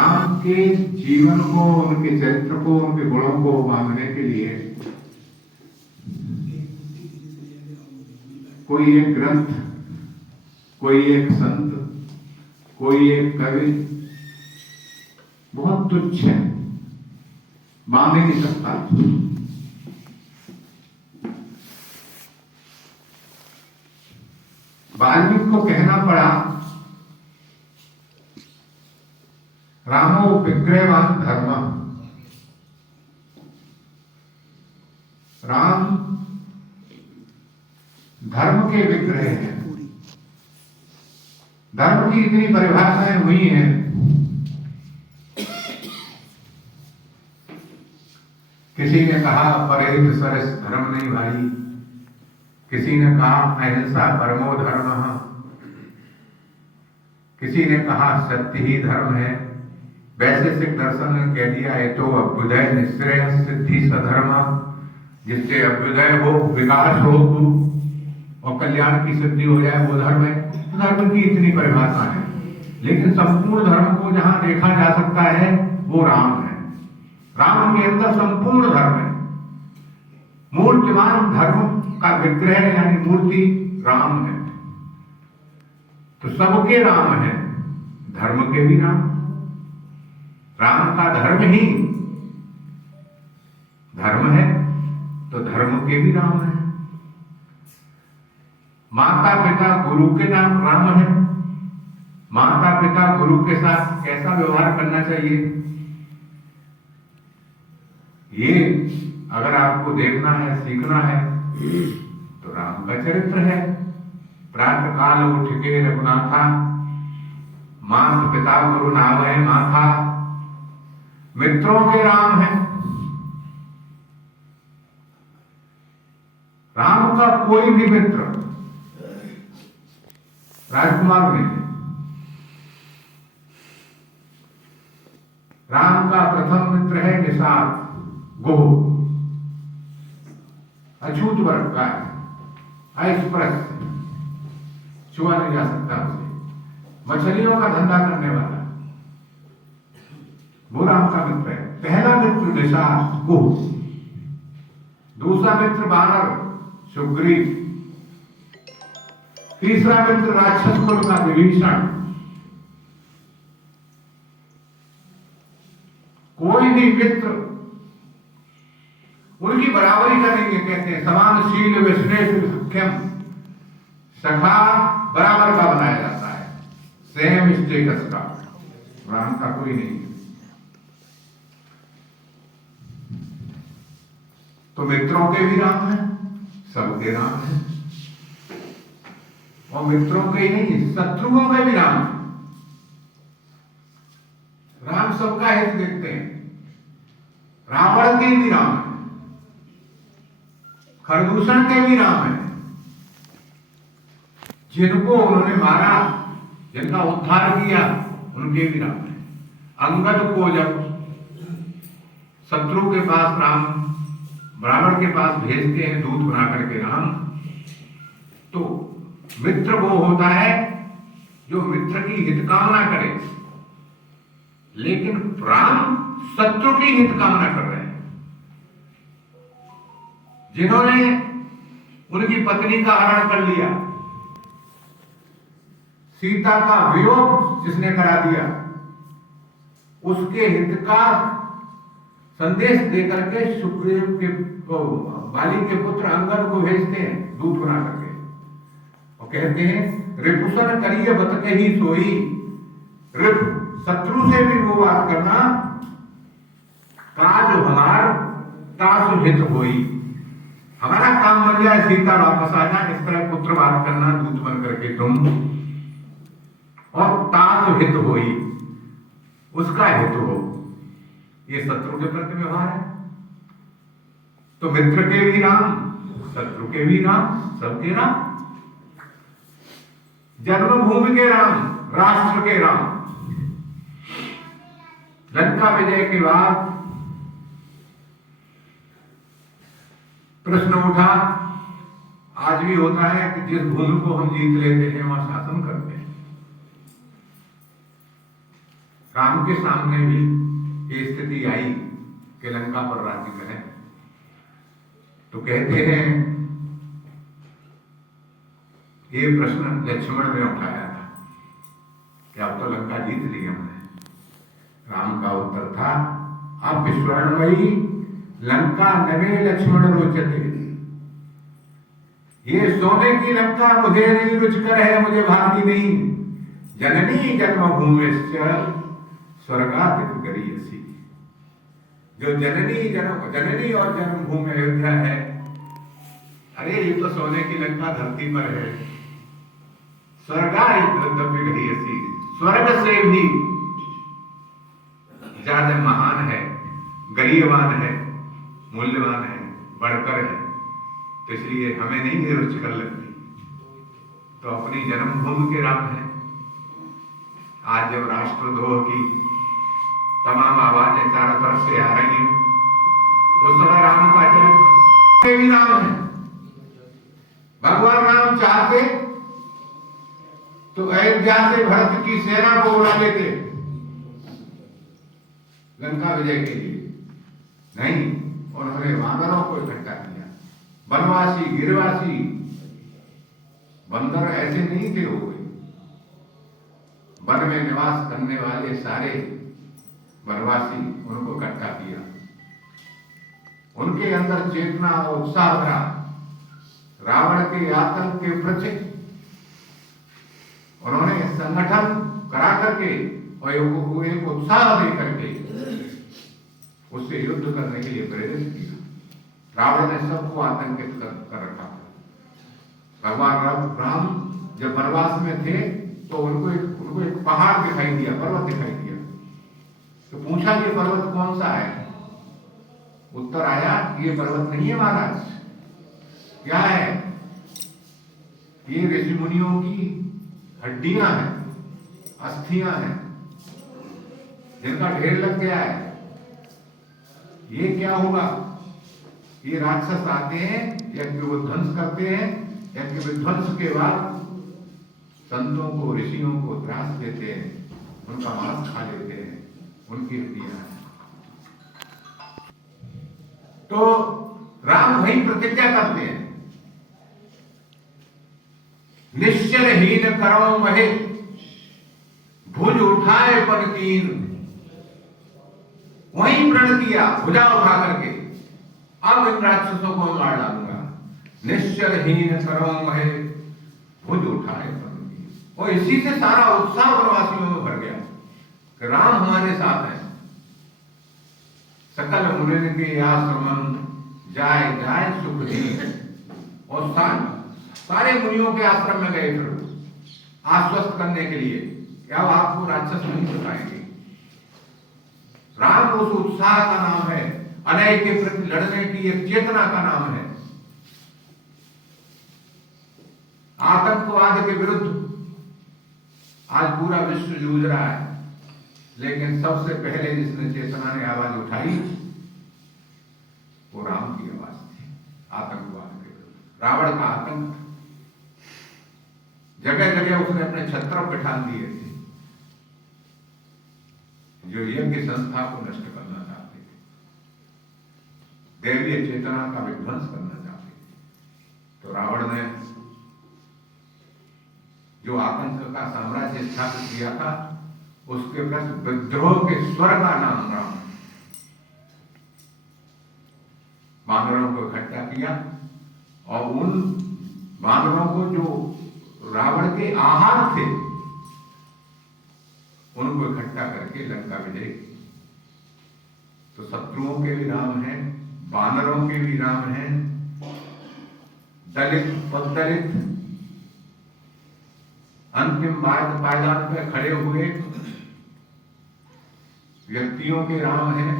राम के जीवन को, उनके चरित्र को, उनके गुणों को मांगने के लिए कोई एक ग्रंथ, कोई एक संत, कोई एक कवि बहुत तुच्छ है, मांग नहीं सकता। वाल्मीकि को कहना पड़ा, रामो विग्रहवान धर्म। राम धर्म के विग्रह हैं। धर्म की इतनी परिभाषाएं हुई हैं। किसी ने कहा परहित सरस धर्म नहीं भाई, किसी ने कहा अहिंसा परमो धर्म, किसी ने कहा सत्य ही धर्म है। वैशेषिक दर्शन ने कह दिया है तो अभ्युदय निश्रेय सिद्धि सधर्म, जिससे अभ्युदय हो, विकास हो और कल्याण की सिद्धि हो जाए वो धर्म है। धर्म की इतनी परिभाषा है, लेकिन संपूर्ण धर्म को जहां देखा जा सकता है वो राम है। राम के अंदर संपूर्ण धर्म है। मूर्तिमान धर्म का विग्रह यानी मूर्ति राम है। तो सबके राम है, धर्म के भी राम। राम का धर्म ही धर्म है, तो धर्म के भी राम है। माता पिता गुरु के नाम राम है। माता पिता गुरु के साथ कैसा व्यवहार करना चाहिए, ये अगर आपको देखना है, सीखना है, तो राम का चरित्र है। प्रातः काल उठ के रघुनाथा, माता पिता गुरु नाम है माथा। मित्रों के राम है। राम का कोई भी मित्र राजकुमार नहीं है। राम का प्रथम मित्र है निषाद, गोह, अछूत वर्ग का है, अस्पृश्य, छुआ नहीं जा सकता उसे, मछलियों का धंधा करने वाला, वो राम का मित्र है। पहला मित्र निषाद, गोह। दूसरा मित्र वानर, सुग्रीव। तीसरा मित्र राक्षस कुल का विभीषण। कोई भी मित्र उनकी बराबरी करेंगे, कहते हैं समानशील विष्णु सख्यम। सखा बराबर का बनाया जाता है, सेम स्टेटस का। राम का कोई नहीं है। तो मित्रों के भी राम है, सबके राम है। और मित्रों के ही नहीं, शत्रुओं के भी राम है। राम सबका हित देखते हैं। रावण के भी राम है, खरदूषण के भी राम है। जिनको उन्होंने मारा, जिनका उद्धार किया, उनके भी राम है। अंगद को जब शत्रु के पास राम ब्राह्मण के पास भेजते हैं दूत बना करके राम, तो मित्र वो होता है जो मित्र की हित कामना करे। लेकिन राम शत्रु की हित कामना कर रहे हैं। जिन्होंने उनकी पत्नी का हरण कर लिया, सीता का वियोग जिसने करा दिया, उसके हित का संदेश देकर के सुग्रीव के बाली के पुत्र अंगद को भेजते हैं दूत बना करके, और कहते हैं रिपुसन करिए बत के ही सोई। रिप शत्रु से भी वो बात करना, काज हमार तासु हित होई। हमारा काम बन जाए, सीता वापस आ जाए, इस तरह पुत्र बात करना दूत बन करके तुम, और तासु हित होई, उसका हित हो। ये शत्रु के प्रति व्यवहार है। तो मित्र के भी राम, शत्रु के भी राम, सबके राम। जन्मभूमि के राम, राष्ट्र के राम। लंका विजय के बाद प्रश्न उठा, आज भी होता है कि जिस भूमि को हम जीत लेते हैं वहां शासन करते हैं। राम के सामने भी ये स्थिति आई कि लंका पर राज्य करें, तो कहते हैं ये प्रश्न लक्ष्मण ने उठाया था कि अब तो लंका जीत ली हमने। राम का उत्तर था, अब स्वर्णमयी लंका नवे लक्ष्मण रोचते, ये सोने की लंका मुझे नहीं रुचकर है, मुझे भाती नहीं। जननी जन्मभूमिश्च स्वर्गादित गरीयसी, जो जननी और जन्मभूमि अयोध्या है, अरे ये तो सोने की लंका धरती पर है। स्वर्गादित गरीयसी, स्वर्ग से भी ज्यादा महान है, गरीयवान है, मूल्यवान है, बढ़कर है। तो इसलिए हमें नहीं ये रुचिकर लगती, तो अपनी जन्मभूमि के राम है। आज जब राष्ट्रद्रोह की तमाम आवाजें चारों तरफ से आ रही हैं, उस समय राम का चरित्र भी राम है। भगवान राम चाहते तो अयोध्या से भरत की सेना को उड़ा लेते लंका विजय के लिए, नहीं, उन्होंने वानरों को इकट्ठा किया। वनवासी गिरवासी बंदर ऐसे नहीं थे, हो गए वन में निवास करने वाले सारे वनवासी, उनको इकट्ठा किया। उनके अंदर चेतना और उत्साह था रावण के आतंक के प्रति। उन्होंने संगठन करा करके और एक उत्साह दे करके उससे युद्ध करने के लिए प्रेरित किया। रावण ने सबको आतंकित कर रखा था। भगवान राम जब वनवास में थे तो उनको एक पहाड़ दिखाई दिया, पर्वत दिखाई दिया। तो पूछा ये पर्वत कौन सा है? उत्तर आया, ये पर्वत नहीं है महाराज। क्या है? ये ऋषि मुनियों की हड्डियां हैं, अस्थियां हैं, जिनका ढेर लग गया है। ये क्या होगा? ये राक्षस आते हैं, यज्ञ को ध्वंस करते हैं, यज्ञ विध्वंस के बाद संतों को, ऋषियों को त्रास देते हैं, उनका मांस खा लेते हैं, उनकी हड्डियां हैं। तो राम वही प्रतिज्ञा करते हैं, निश्चरहीन करो महे, भुज उठाए पन कीन। वही प्रण किया, भुजा उठा करके अब इन राक्षसों को मार डालूंगा। निश्चरहीन करो महे, भुज उठाए पन कीन। और इसी से सारा उत्साह वनवासियों में भर गया कि राम हमारे साथ है। सकल मुनि के आश्रमन जाए जाए सुख दी। और सारे मुनियों के आश्रम में गए फिर आश्वस्त करने के लिए, क्या आपको राक्षस नहीं बताएंगे। राम उस उत्साह का नाम है, अन्याय के प्रति लड़ने की एक चेतना का नाम है। आतंकवाद के विरुद्ध आज पूरा विश्व जूझ रहा है, लेकिन सबसे पहले जिसने चेतना ने आवाज उठाई वो राम की आवाज थी। आतंकवाद के विरुद्ध रावण का आतंक, जगह जगह उसने अपने छत्र बिठान दिए थे जो यज्ञ संस्था को नष्ट करना चाहते थे, दैवीय चेतना का विध्वंस करना चाहते थे। तो रावण ने जो आतंक का साम्राज्य स्थापित किया था, उसके प्रति विद्रोह के स्वर का नाम राम। वानरों को इकट्ठा किया और उन वानरों को जो रावण के आहार थे उनको इकट्ठा करके लंका विजय की। तो शत्रुओं के भी राम हैं, वानरों के भी राम हैं, दलित पददलित अंतिम पायदान पर खड़े हुए व्यक्तियों के राम हैं।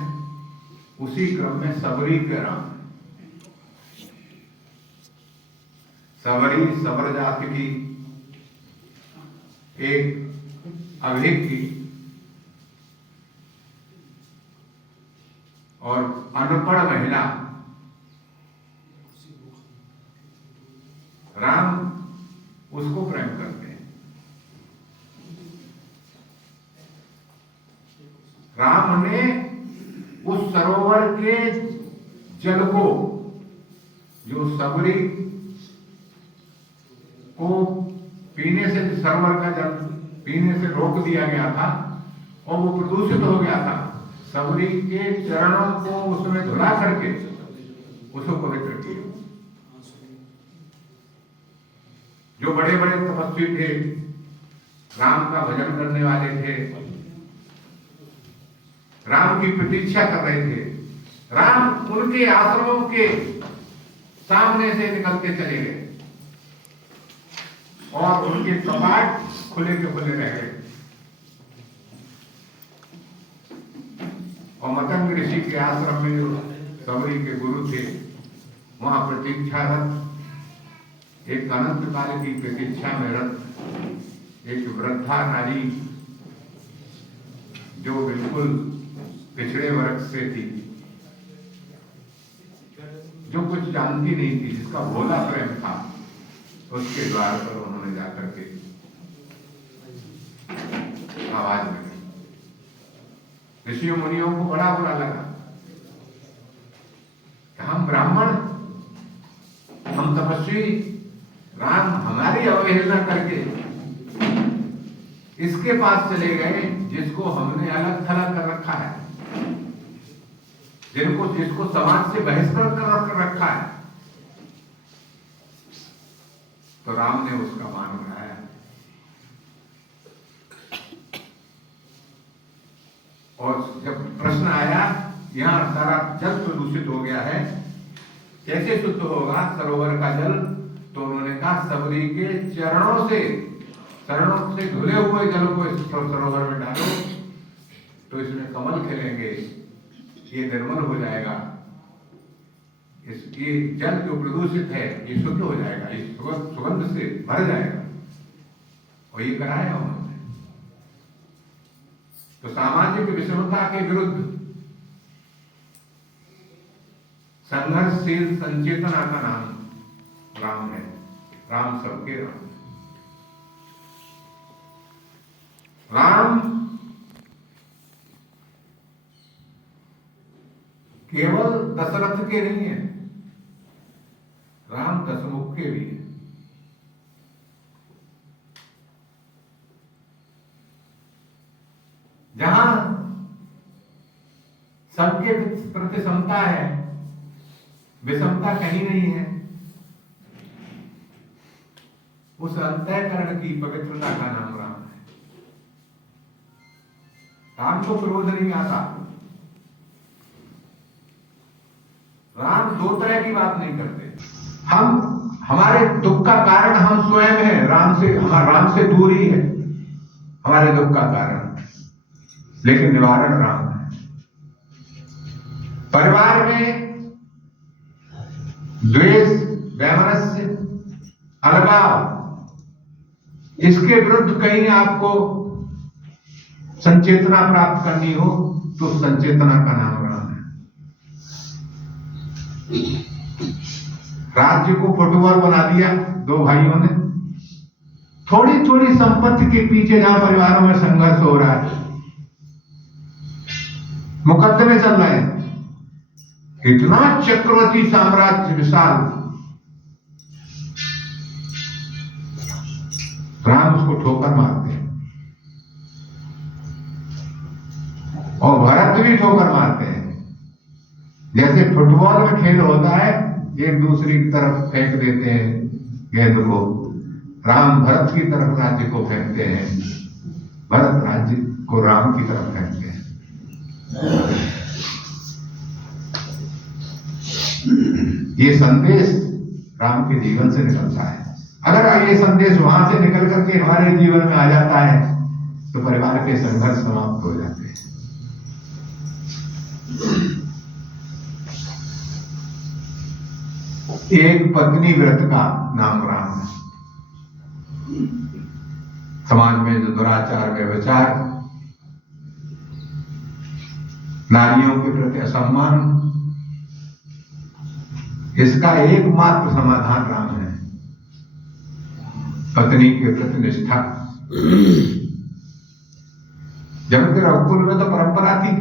उसी क्रम में सबरी के राम, सबरी सबर जाति की एक अभिव्यक्ति और अनपढ़ महिला राम उसको प्रेम करते हैं। राम ने उस सरोवर के जल को, जो सबरी को पीने से, सरोवर का जल पीने से रोक दिया गया था और वो प्रदूषित हो गया था, सबरी के चरणों को उसमें धुला करके उसको पवित्र किया। जो बड़े बड़े तपस्वी थे, राम का भजन करने वाले थे, राम की प्रतीक्षा कर रहे थे, राम उनके आश्रमों के सामने से निकलते चले गए और उनके कपाट खुले के खुले रह गए। और मतंग ऋषि के आश्रम में जो सबरी के गुरु थे, वहां प्रतीक्षारत, एक अनंत काल की प्रतीक्षा में रत एक वृद्धा नारी, जो बिल्कुल पिछड़े वर्ग से थी, जो कुछ जानती नहीं थी, जिसका भोला प्रेम था, उसके द्वार पर उन्होंने जाकर के आवाज लगाई। ऋषियों मुनियों को बड़ा बुरा लगा, हम ब्राह्मण, हम तपस्वी, राम हमारी अवहेलना करके इसके पास चले गए जिसको हमने अलग थलग कर रखा है, जिसको समाज से बहिष्कृत कर रखा है। तो राम ने उसका मान उठाया और जब प्रश्न आया, यहां सारा जल प्रदूषित हो गया है, कैसे शुद्ध होगा सरोवर का जल? तो उन्होंने कहा, सबरी के चरणों से धुले हुए जल को इस सरोवर में डालो तो इसमें कमल खिलेंगे, ये निर्मल हो जाएगा, ये जल जो प्रदूषित है ये शुद्ध हो जाएगा, इस सुगंध से भर जाएगा। और ये कराया उन्होंने। तो सामाजिक विषमता के विरुद्ध संघर्षशील संचेतना का नाम राम है। राम सबके राम। राम केवल दशरथ के नहीं है, राम दशमुख के भी है। जहां सबके प्रति समता है, विषमता कहीं नहीं है, उस अंतःकरण की पवित्रता का नाम राम है। राम को क्रोध नहीं आता। राम दो तरह की बात नहीं करते। हमारे दुख का कारण हम स्वयं हैं, राम से दूरी है हमारे दुख का कारण, लेकिन निवारण राम है। परिवार में द्वेष, वैमनस्य, अलगाव, इसके विरुद्ध कहीं आपको संचेतना प्राप्त करनी हो तो संचेतना का नाम राम है। राज्य को फुटबॉल बना दिया दो भाइयों ने, थोड़ी थोड़ी संपत्ति के पीछे जहां परिवारों में संघर्ष हो रहा है, मुकदमे चल रहे हैं, इतना चक्रवर्ती साम्राज्य विशाल, राम उसको ठोकर मारते हैं और भरत भी ठोकर मारते हैं। जैसे फुटबॉल में खेल होता है, एक दूसरे की तरफ फेंक देते हैं गेंद को, राम भरत की तरफ राज्य को फेंकते हैं, भरत राज्य को राम की तरफ फेंकते हैं। ये संदेश राम के जीवन से निकलता है। अगर ये संदेश वहां से निकल करके हमारे जीवन में आ जाता है तो परिवार के संघर्ष समाप्त हो जाते हैं। एक पत्नी व्रत का नाम राम है। समाज में जो दुराचार, व्यभिचार, नारियों के प्रति असम्मान, इसका एकमात्र समाधान राम है। पत्नी के प्रति निष्ठा, जनक के रघुकुल में तो परंपरा थी,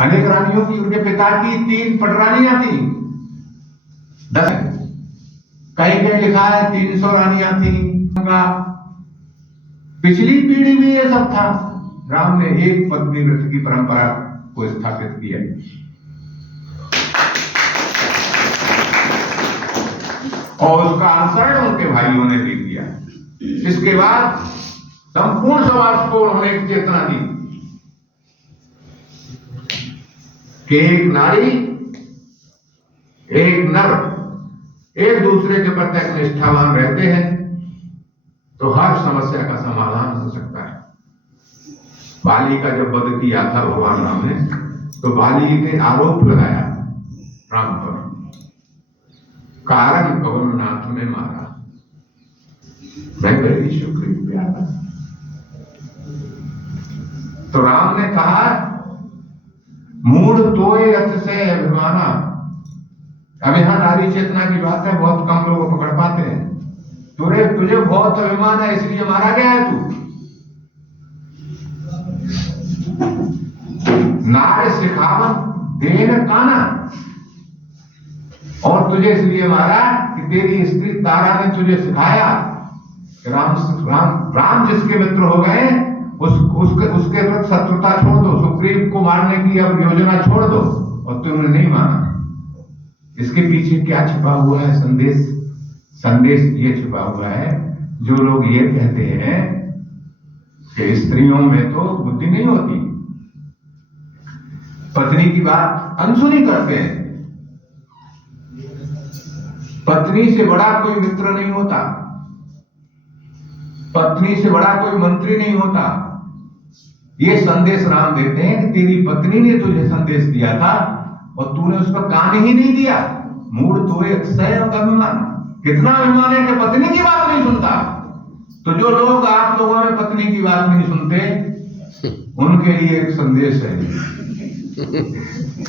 अनेक रानियों की, उनके पिता की 3 पटरानियां थी, 10, कहीं कहीं लिखा है 300 रानियां थी। पिछली पीढ़ी में ये सब था। राम ने एक पत्नी व्रत की परंपरा को स्थापित किया। और उसका अनुसरण उनके भाइयों ने भी किया। इसके बाद संपूर्ण समाज को उन्होंने एक चेतना दी कि एक नारी, एक नर एक दूसरे के प्रति अगर निष्ठावान रहते हैं तो हर समस्या का समाधान हो सकता है। बाली का जब वध किया था भगवान राम ने, तो बाली ने आरोप लगाया राम पर, कारण कवननाथ ने मारा, मैं बड़ी शुक्र प्यारा। तो राम ने कहा, मूढ़ तोय रथ से अभिमाना। अब यहां नारी चेतना की बात है, बहुत कम लोग पकड़ पाते हैं। तुझे बहुत अभिमान है इसलिए मारा गया है तू। नारे सिखावन देन काना, और तुझे इसलिए मारा कि तेरी स्त्री तारा ने तुझे सिखाया कि राम जिसके मित्र हो गए उसके प्रति शत्रुता छोड़ दो, सुग्रीव को मारने की अब योजना छोड़ दो, और तुमने नहीं माना। इसके पीछे क्या छिपा हुआ है संदेश ये छिपा हुआ है, जो लोग ये कहते हैं कि स्त्रियों में तो बुद्धि नहीं होती, पत्नी की बात अनसुनी करते हैं, पत्नी से बड़ा कोई मित्र नहीं होता, पत्नी से बड़ा कोई मंत्री नहीं होता। ये संदेश राम देते हैं कि तेरी पत्नी ने तुझे संदेश दिया था और तूने उस पर कान ही नहीं दिया। मूढ़ तो एक सैव अभिमान, कितना अभिमान है कि पत्नी की बात नहीं सुनता। तो जो लोग आप लोगों में पत्नी की बात नहीं सुनते, उनके लिए एक संदेश है।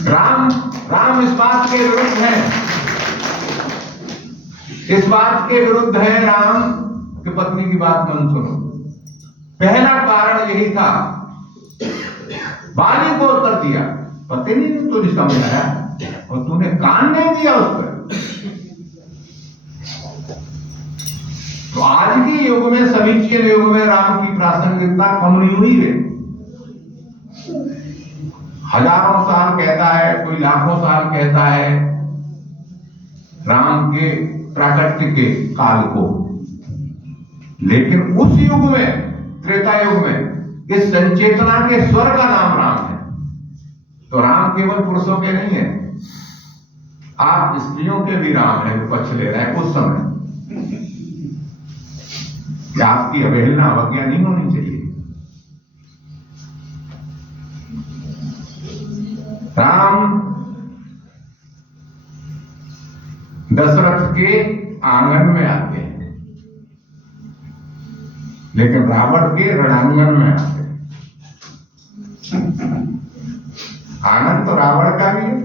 राम इस बात के विरुद्ध है, इस बात के विरुद्ध है राम कि पत्नी की बात मत सुनो। पहला कारण यही था, बाली को उत्तर दिया, पत्नी ने तुझे समझाया और तूने कान नहीं दिया उस पर। तो आज के युग में, समीचीन युग में राम की प्रासंगिकता कम नहीं हुई है। हजारों साल कहता है, कोई लाखों साल कहता है राम के प्राकृतिक के काल को, लेकिन उस युग में, त्रेता युग में, इस संचेतना के स्वर का नाम राम है। तो राम केवल पुरुषों के नहीं है, आप स्त्रियों के भी राम है, पक्ष ले रहे हैं उस समय। कि आपकी अवहेलना, अवज्ञा नहीं होनी चाहिए। राम दशरथ के आंगन में आते हैं, लेकिन रावण के रणांगन में आते हैं। आनंद तो रावण का भी है।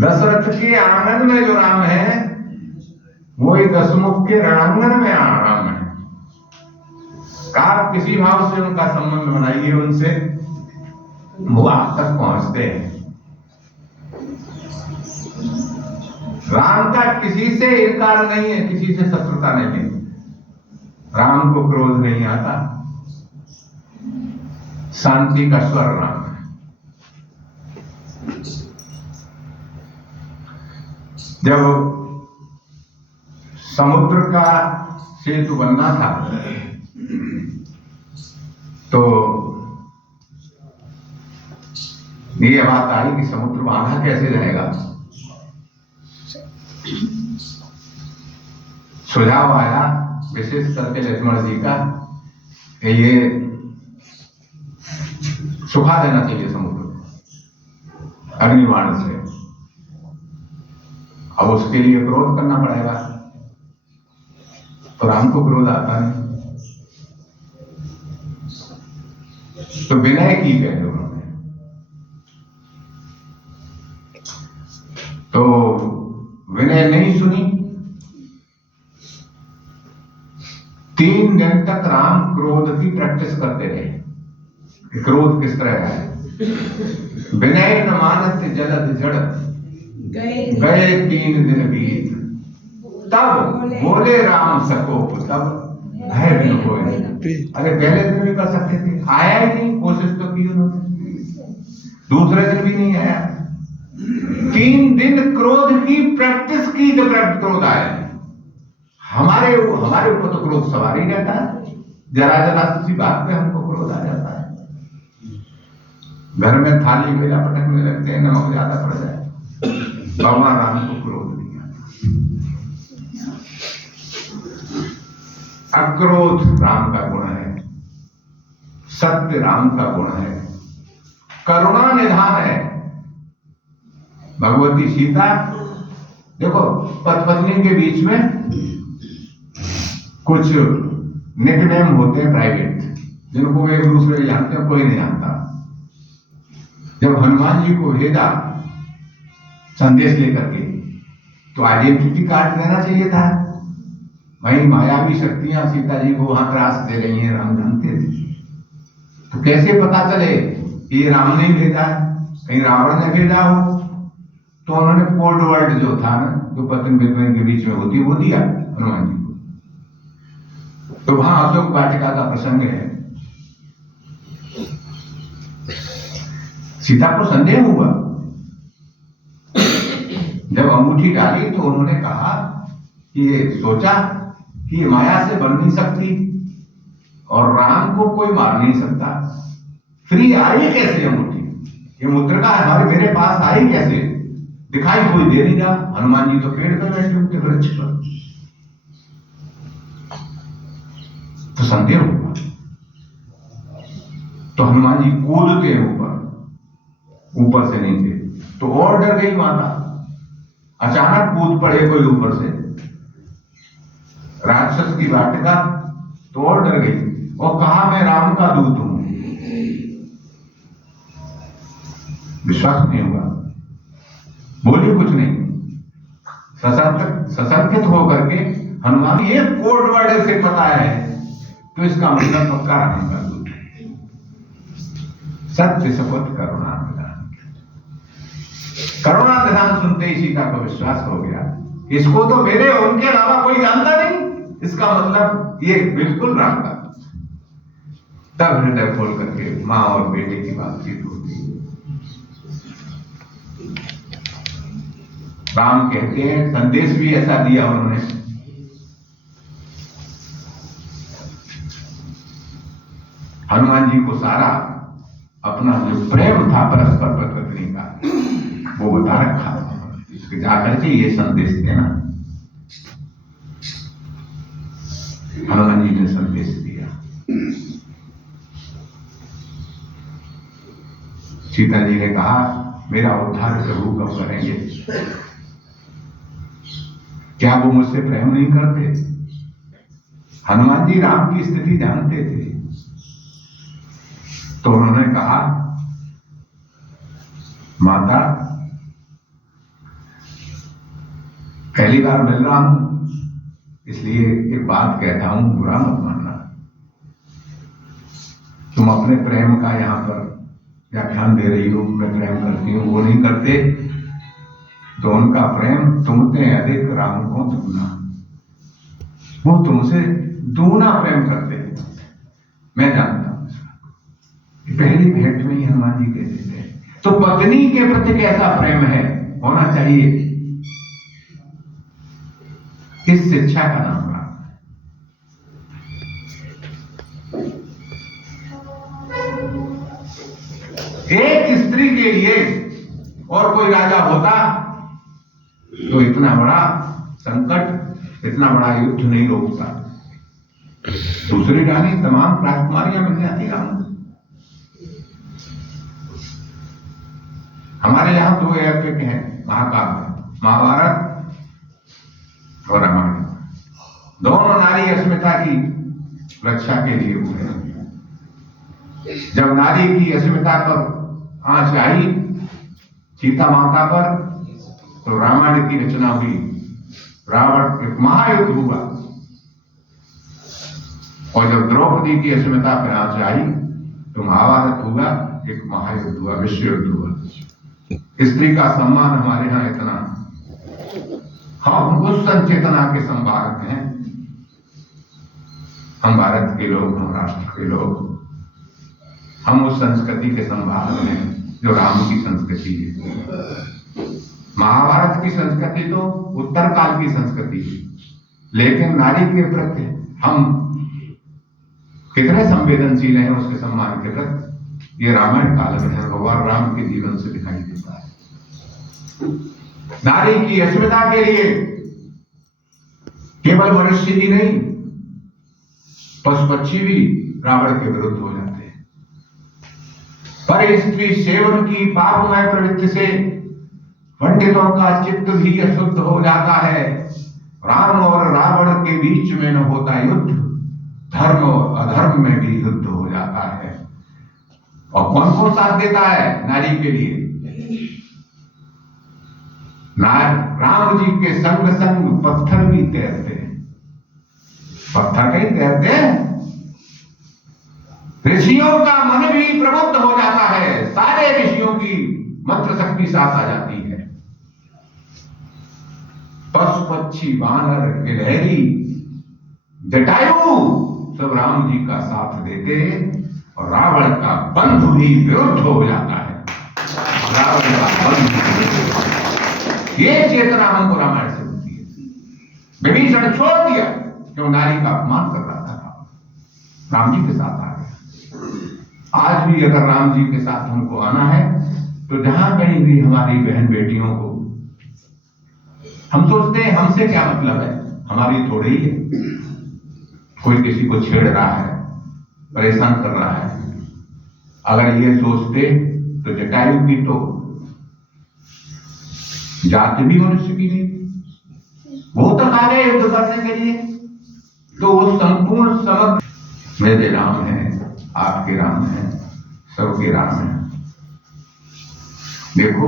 दशरथ के आंगन में जो राम है, वही दशमुख के रणांगन में राम है। आप किसी भाव से उनका संबंध बनाइए उनसे, वो आप तक पहुंचते हैं। राम का किसी से इनकार नहीं है, किसी से शत्रुता नहीं है। राम को क्रोध नहीं आता, शांति का स्वर राम है। जब समुद्र का सेतु बनना था तो ये बात आई कि समुद्र बांधा कैसे जाएगा। सुझाव आया विशेष करके लक्ष्मण जी का कि ये सुखा देना चाहिए समुद्र अग्निबाण से। अब उसके लिए क्रोध करना पड़ेगा, तो राम को क्रोध आता नहीं, तो विनय की कहते उन्होंने। तो विनय नहीं सुनी, 3 दिन तक राम क्रोध की प्रैक्टिस करते रहे। क्रोध किस तरह है? विनय न मानत जलद जड़ गए 3 दिन बीत, तब बोले राम सकोप तब भय बिन होए। अरे पहले दिन भी कर सकते थे, आया ही नहीं, कोशिश तो की उन्होंने, दूसरे दिन भी नहीं आया। 3 दिन क्रोध की प्रैक्टिस की, जब क्रोध आया। हमारे ऊपर तो क्रोध सवार ही रहता है, जरा सी बात पे हमको क्रोध आ जाता है। घर में थाली बेला पटकने लगते हैं, नमक ज्यादा पड़ जाए, भगवान राम को क्रोध नहीं आता। अक्रोध राम का गुण है, सत्य राम का गुण है, करुणा निधान है। भगवती सीता, देखो पत्नी के बीच में कुछ निकनेम होते हैं प्राइवेट, जिनको एक दूसरे जानते हैं, कोई नहीं जानता। जब हनुमान जी को भेजा संदेश लेकर के, तो आइडेंटिटी कार्ड देना चाहिए था। वही मायावी शक्तियां सीता जी को वहां त्रास दे रही हैं, राम जानते थे। तो कैसे पता चले ये राम ने भेजा है, कहीं रावण ने भेजा हो? तो उन्होंने कोड वर्ड जो था ना, जो पत्नी पत्नी के बीच में होती, वो दिया हनुमान जी को। तो वहां अशोक वाटिका का प्रसंग है। सीता को संदेह हुआ, जब अंगूठी डाली तो उन्होंने कहा कि ये सोचा कि ये माया से बन नहीं सकती और राम को कोई मार नहीं सकता, फिर ये आई कैसे अंगूठी? ये मुद्रिका हमारे मेरे पास आई कैसे? दिखाई कोई दे नहीं रहा। हनुमान जी तो पेड़ पर बैठे होते, वृक्ष पर। तो संदेह हुआ, तो हनुमान जी कूदते हैं ऊपर से नीचे, तो और डर गई माता। अचानक कूद पड़े कोई ऊपर से, राक्षस की वाटिका, तो और डर गई और कहा मैं राम का दूत हूं। विश्वास नहीं हुआ, बोली कुछ नहीं। सशंकित होकर के हनुमान ये कोड वर्ड से पता है, तो इसका मतलब पक्का राम का दूत है। सत्य शपथ करुणा निधान। करुणा निधान सुनते ही सीता को विश्वास हो गया, इसको तो मेरे उनके अलावा कोई जानता नहीं, इसका मतलब ये बिल्कुल राम का। तब हृदय खोल करके मां और बेटे की बातचीत होती। राम कहते हैं, संदेश भी ऐसा दिया उन्होंने, हनुमान जी को सारा अपना जो प्रेम था परस्पर पत्नी का वो बता रखा, जाकर के ये संदेश देना। हनुमान जी ने संदेश दिया। सीता जी ने कहा मेरा उद्धार प्रभु कब करेंगे? क्या वो मुझसे प्रेम नहीं करते? हनुमान जी राम की स्थिति जानते थे, तो उन्होंने कहा माता पहली बार मिल रहा हूं, इसलिए एक बात कहता हूं, बुरा मत मानना। तुम अपने प्रेम का यहां पर व्याख्यान दे रही हो, मैं प्रेम करती हूं, वो नहीं करते, तो उनका प्रेम तुमसे अधिक राम को दुगना, वो तुमसे दुगना प्रेम करते हैं, मैं जानता हूं। पहली भेंट में ही हनुमान जी कहते थे। तो पत्नी के प्रति कैसा प्रेम है होना चाहिए, इस शिक्षा का नाम राम। एक स्त्री के लिए और कोई राजा होता तो इतना बड़ा संकट, इतना बड़ा युद्ध नहीं रोकता। दूसरी रानी तमाम राजकुमारियां मिल जाती राम। हमारे यहां 2 एपिक हैं महाकाव्य, महाभारत और रामायण। दोनों नारी अस्मिता की रक्षा के लिए हुए। जब नारी की अस्मिता पर आंच आई सीता माता पर, तो रामायण की रचना हुई, रावण एक महायुद्ध हुआ। और जब द्रौपदी की अस्मिता पे आंच आई तो महाभारत हुआ, एक महायुद्ध हुआ, विश्व युद्ध हुआ। स्त्री का सम्मान हमारे यहाँ इतना, हम उस संचेतना के संवाहक हैं। हम भारत के लोग, हम राष्ट्र के लोग, हम उस संस्कृति के संवाहक हैं जो राम की संस्कृति है। महाभारत की संस्कृति तो उत्तर काल की संस्कृति है, लेकिन नारी के प्रति हम कितने संवेदनशील हैं उसके सम्मान के प्रति, ये रामायण काल में है, भगवान राम के जीवन से दिखाई देता है। नारी की अस्मिता के लिए केवल मनुष्य ही नहीं, पशु पक्षी भी रावण के विरुद्ध हो जाते हैं। पर स्त्री सेवन की पापमय प्रवृत्ति से पंडितों का चित्त भी अशुद्ध हो जाता है। राम और रावण के बीच में न होता युद्ध, धर्म और अधर्म में भी युद्ध हो जाता है। और कौन कौन साथ देता है नारी के लिए? राम जी के संग संग पत्थर भी तैरते हैं। पत्थर कहीं तैरते हैं। ऋषियों का मन भी प्रबुद्ध हो जाता है, सारे ऋषियों की मंत्र शक्ति साथ आ जाती है। पशु पक्षी बानर गिलहरी जटायु सब राम जी का साथ देते और रावण का बंधु भी विरुद्ध हो जाता है। रावण का बंधु, ये चेतना हमको रामायण से होती है। विभीषण छोड़ दिया क्यों? नारी का अपमान कर रहा था, राम जी के साथ आ गया। आज भी अगर राम जी के साथ हमको आना है तो जहां कहीं भी हमारी बहन बेटियों को, हम सोचते हैं हमसे क्या मतलब है, हमारी थोड़ी ही है। कोई किसी को छेड़ रहा है, परेशान कर रहा है, अगर ये सोचते तो जटायु की तो जाति भी मनुष्य की नहीं, वो तक आ गए युद्ध करने के लिए। तो वो संपूर्ण समग्र मेरे राम है, आपके राम है, सबके राम है। देखो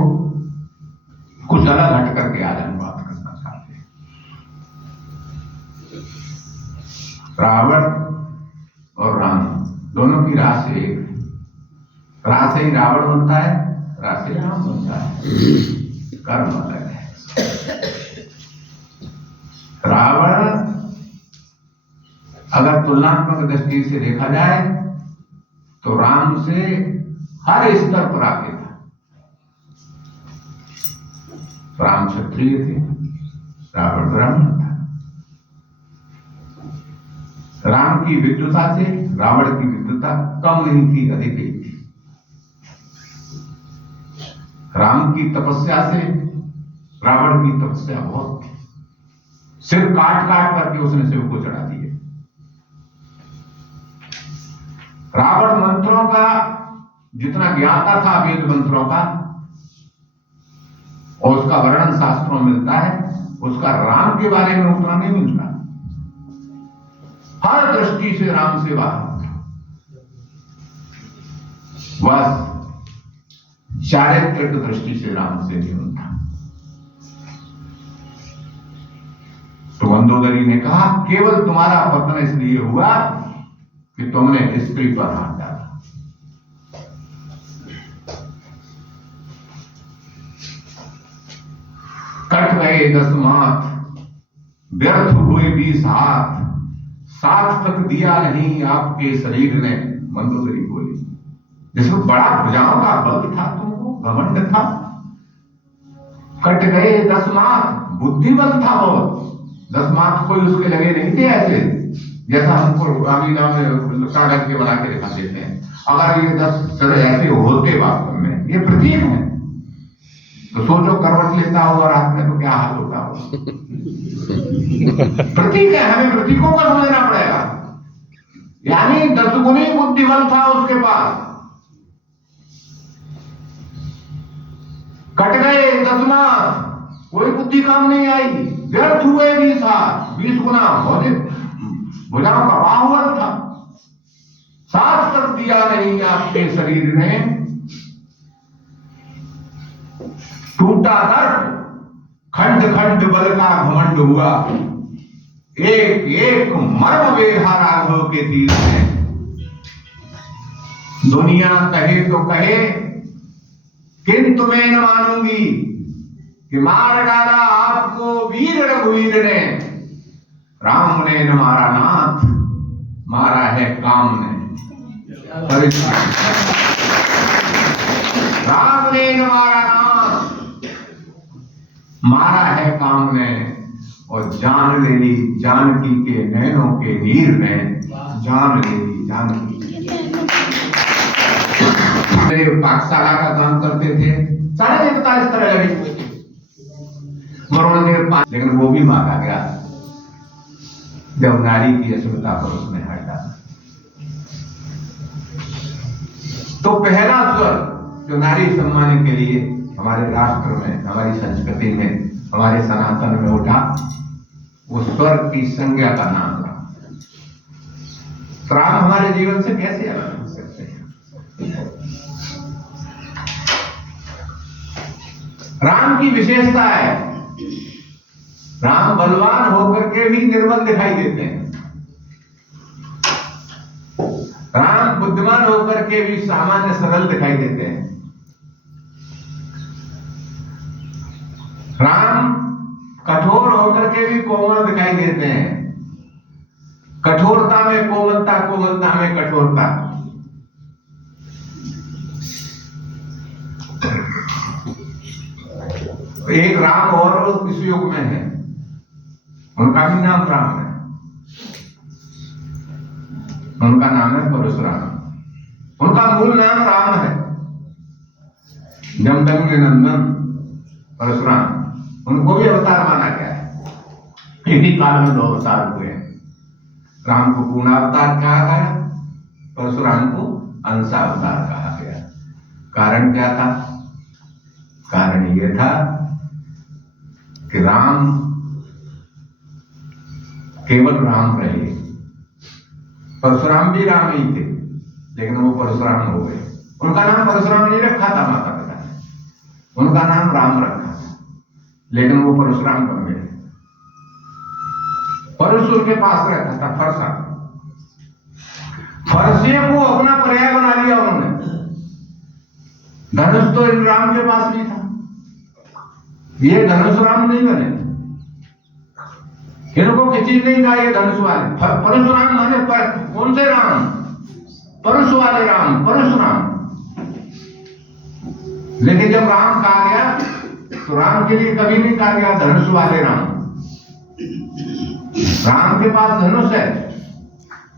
कुछ अलग हट करके आज हम बात करना चाहते हैं। रावण और राम दोनों की राह से एक, राह से ही रावण बनता है, राह से राम बनता है। कर्म अलग है। रावण अगर तुलनात्मक दृष्टि से देखा जाए तो राम से हर स्तर पर आगे था। राम क्षत्रिय थे, रावण ब्राह्मण था। राम की विद्वता से रावण की विद्वता कम नहीं थी, अधिक ही थी। राम की तपस्या से रावण की तपस्या बहुत थी। सिर काट काट करके उसने शिव को चढ़ा दिए। रावण मंत्रों का जितना ज्ञाता था, वेद मंत्रों का, और उसका वर्णन शास्त्रों में मिलता है, उसका राम के बारे में उतना नहीं मिलता। हर दृष्टि से राम से बाहर था। बस चारित्रिक दृष्टि से राम से नहीं था। तो मंदोदरी ने कहा केवल तुम्हारा पतन इसलिए हुआ कि तुमने स्त्री पर हाथ डाला। कट गए 10 माथ, व्यर्थ हुए 20 हाथ, साथ तक दिया नहीं आपके शरीर ने। मंदोदरी बोली, जिसमें बड़ा भुजाओं का बल था, तुमको घमंड था। कट गए 10 माथ, बुद्धि बल था वो। 10 माथ कोई उसके लगे नहीं थे ऐसे जैसा हमको रामीना में कागज के बना के दिखा देते हैं। अगर ये 10 सर ऐसे होते वास्तव में, ये प्रतीक है, तो सोचो करवट लेता होगा रात में तो क्या हाल होता होगा। प्रतीक है, हमें प्रतीकों को समझना पड़ेगा। यानी 10 गुनी बुद्धि बल था उसके पास। कट गए 10 माथ, कोई बुद्धि काम नहीं आई। व्यर्थ हुए 20 हाथ, 20 गुना भुजाओं का बाहुबल था। साथ तक दिया नहीं आपके शरीर ने। टूटा दर्प, खंड खंड बल का घमंड हुआ। एक एक मर्म वेधा राघव के के तीर हैं। दुनिया कहे तो कहे, किंतु मैं न मानूंगी कि मार डाला आपको वीर रघुवीर ने। राम ने न मारा नाथ, मारा है काम ने। राम ने न मारा नाथ, मारा है काम ने। और जान ले ली जानकी के नैनों के नीर ने। जान ले ली जानकी। पाठशाला का काम करते थे, सारे देवता इस तरह लगे हुए थे। वरुण देव, लेकिन वो भी मारा गया जब नारी की अस्मिता पर उसने हाथ डाला। तो पहला स्वर जो नारी सम्मान के लिए हमारे राष्ट्र में, हमारी संस्कृति में, हमारे सनातन में उठा, वो स्वर की संज्ञा का नाम राम। राम हमारे जीवन से कैसे अलग हो सकते हैं? राम की विशेषता है, राम बलवान होकर के भी निर्बल दिखाई देते हैं। राम बुद्धिमान होकर के भी सामान्य सरल दिखाई देते हैं। राम कठोर होकर के भी कोमल दिखाई देते हैं। कठोरता में कोमलता, कोमलता में कठोरता। एक राम और इस युग में है, उनका भी नाम राम है। उनका नाम है परशुराम। उनका मूल नाम राम है, जमदग्नि नंदन परशुराम। उनको भी अवतार माना गया है। एक ही काल में 2 अवतार हुए हैं। राम को पूर्णावतार कहा गया, परशुराम को अंशावतार कहा गया। कारण क्या था? कारण यह था कि राम केवल राम रहे। परशुराम भी राम ही थे, लेकिन वो परशुराम हो गए। उनका नाम परशुराम नहीं रखा था माता पिता ने, उनका नाम राम रखा था, लेकिन वो परशुराम बन गए। परशुर के पास रहता था फरसा, फरसे को अपना पर्याय बना लिया उन्होंने। धनुष तो इन राम के पास भी था, ये धनुष राम नहीं बने। इनको किसी नहीं कहा ये धनुष वाले। परशुराम माने कौन से राम? परशु वाले राम, परशुराम। लेकिन जब राम कहा गया तो राम के लिए कभी नहीं कहा गया धनुष वाले राम। राम के पास धनुष है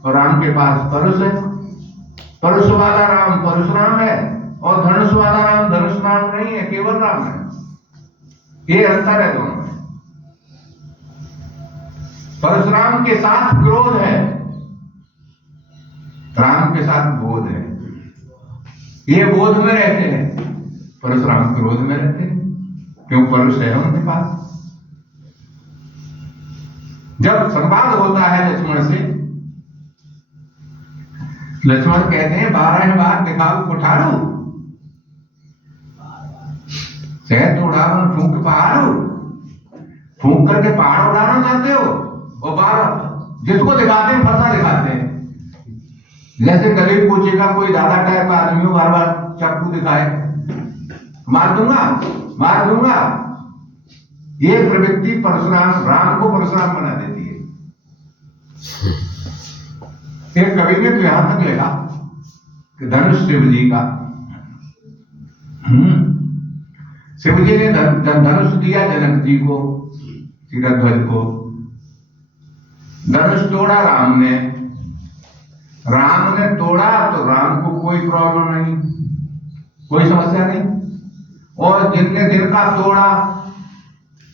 और राम के पास परशु है। परशु वाला राम परशुराम है और धनुष वाला राम धनुष राम नहीं है, केवल राम है। ये अंतर है दोनों में। परशुराम के साथ क्रोध है, राम के साथ बोध है। ये बोध में रहते हैं, परशुराम क्रोध में रहते हैं। क्यों? परश है उनके पास। जब संवाद होता है लक्ष्मण से, लक्ष्मण कहते हैं 12 बार दिखाओ कुठारू, शहद उड़ावन फूंक पहाड़ू। फूंक करके पहाड़ उड़ाना चाहते हो, और 12 जिसको दिखाते हैं फंसा दिखाते हैं। जैसे गरीब पूछेगा कोई दादा टाइप का आदमी हो, बार बार चाकू दिखाए, मार दूंगा मार दूंगा। ये प्रवृत्ति परशुराम, राम को परशुराम बना देती है। एक कवि ने तो यहां तक लिखा कि धनुष शिव जी का। शिव जी ने धनुष दिया जनक जी को, तीरध्वज को। धनुष तोड़ा राम ने, राम ने तोड़ा तो राम को कोई प्रॉब्लम नहीं, कोई समस्या नहीं। और जिनने जिनका तोड़ा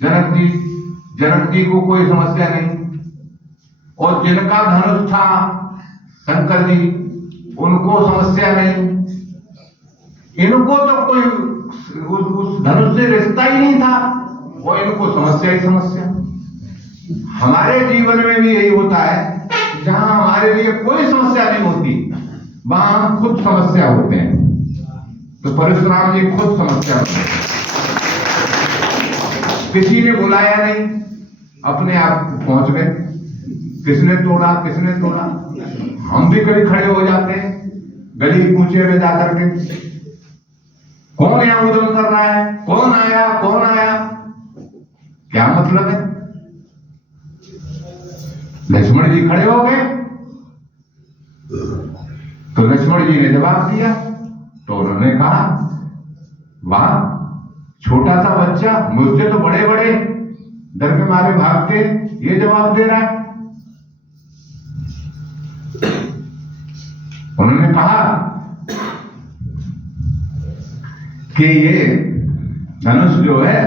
जनक जी को कोई समस्या नहीं। और जिनका धनुष था शंकर जी, उनको समस्या नहीं। इनको तो कोई उस धनुष से रिश्ता ही नहीं था, और इनको समस्या ही समस्या। हमारे जीवन में भी यही होता है, जहां हमारे लिए कोई समस्या नहीं होती वहां हम खुद समस्या होते हैं। तो परशुराम जी खुद समस्या होते हैं। किसी ने बुलाया नहीं, अपने आप पहुंच गए। किसने तोड़ा किसने तोड़ा। हम भी कभी खड़े हो जाते हैं गली कूचे में जाकर के, कौन यहाँ उधम कर रहा है, कौन आया कौन आया, क्या मतलब है। लक्ष्मण जी खड़े हो गए तो लक्ष्मण जी ने जवाब दिया। तो उन्होंने कहा वाह, छोटा सा बच्चा मुझसे तो बड़े बड़े डर के मारे भागते, ये जवाब दे रहा है। उन्होंने कहा कि ये धनुष जो है,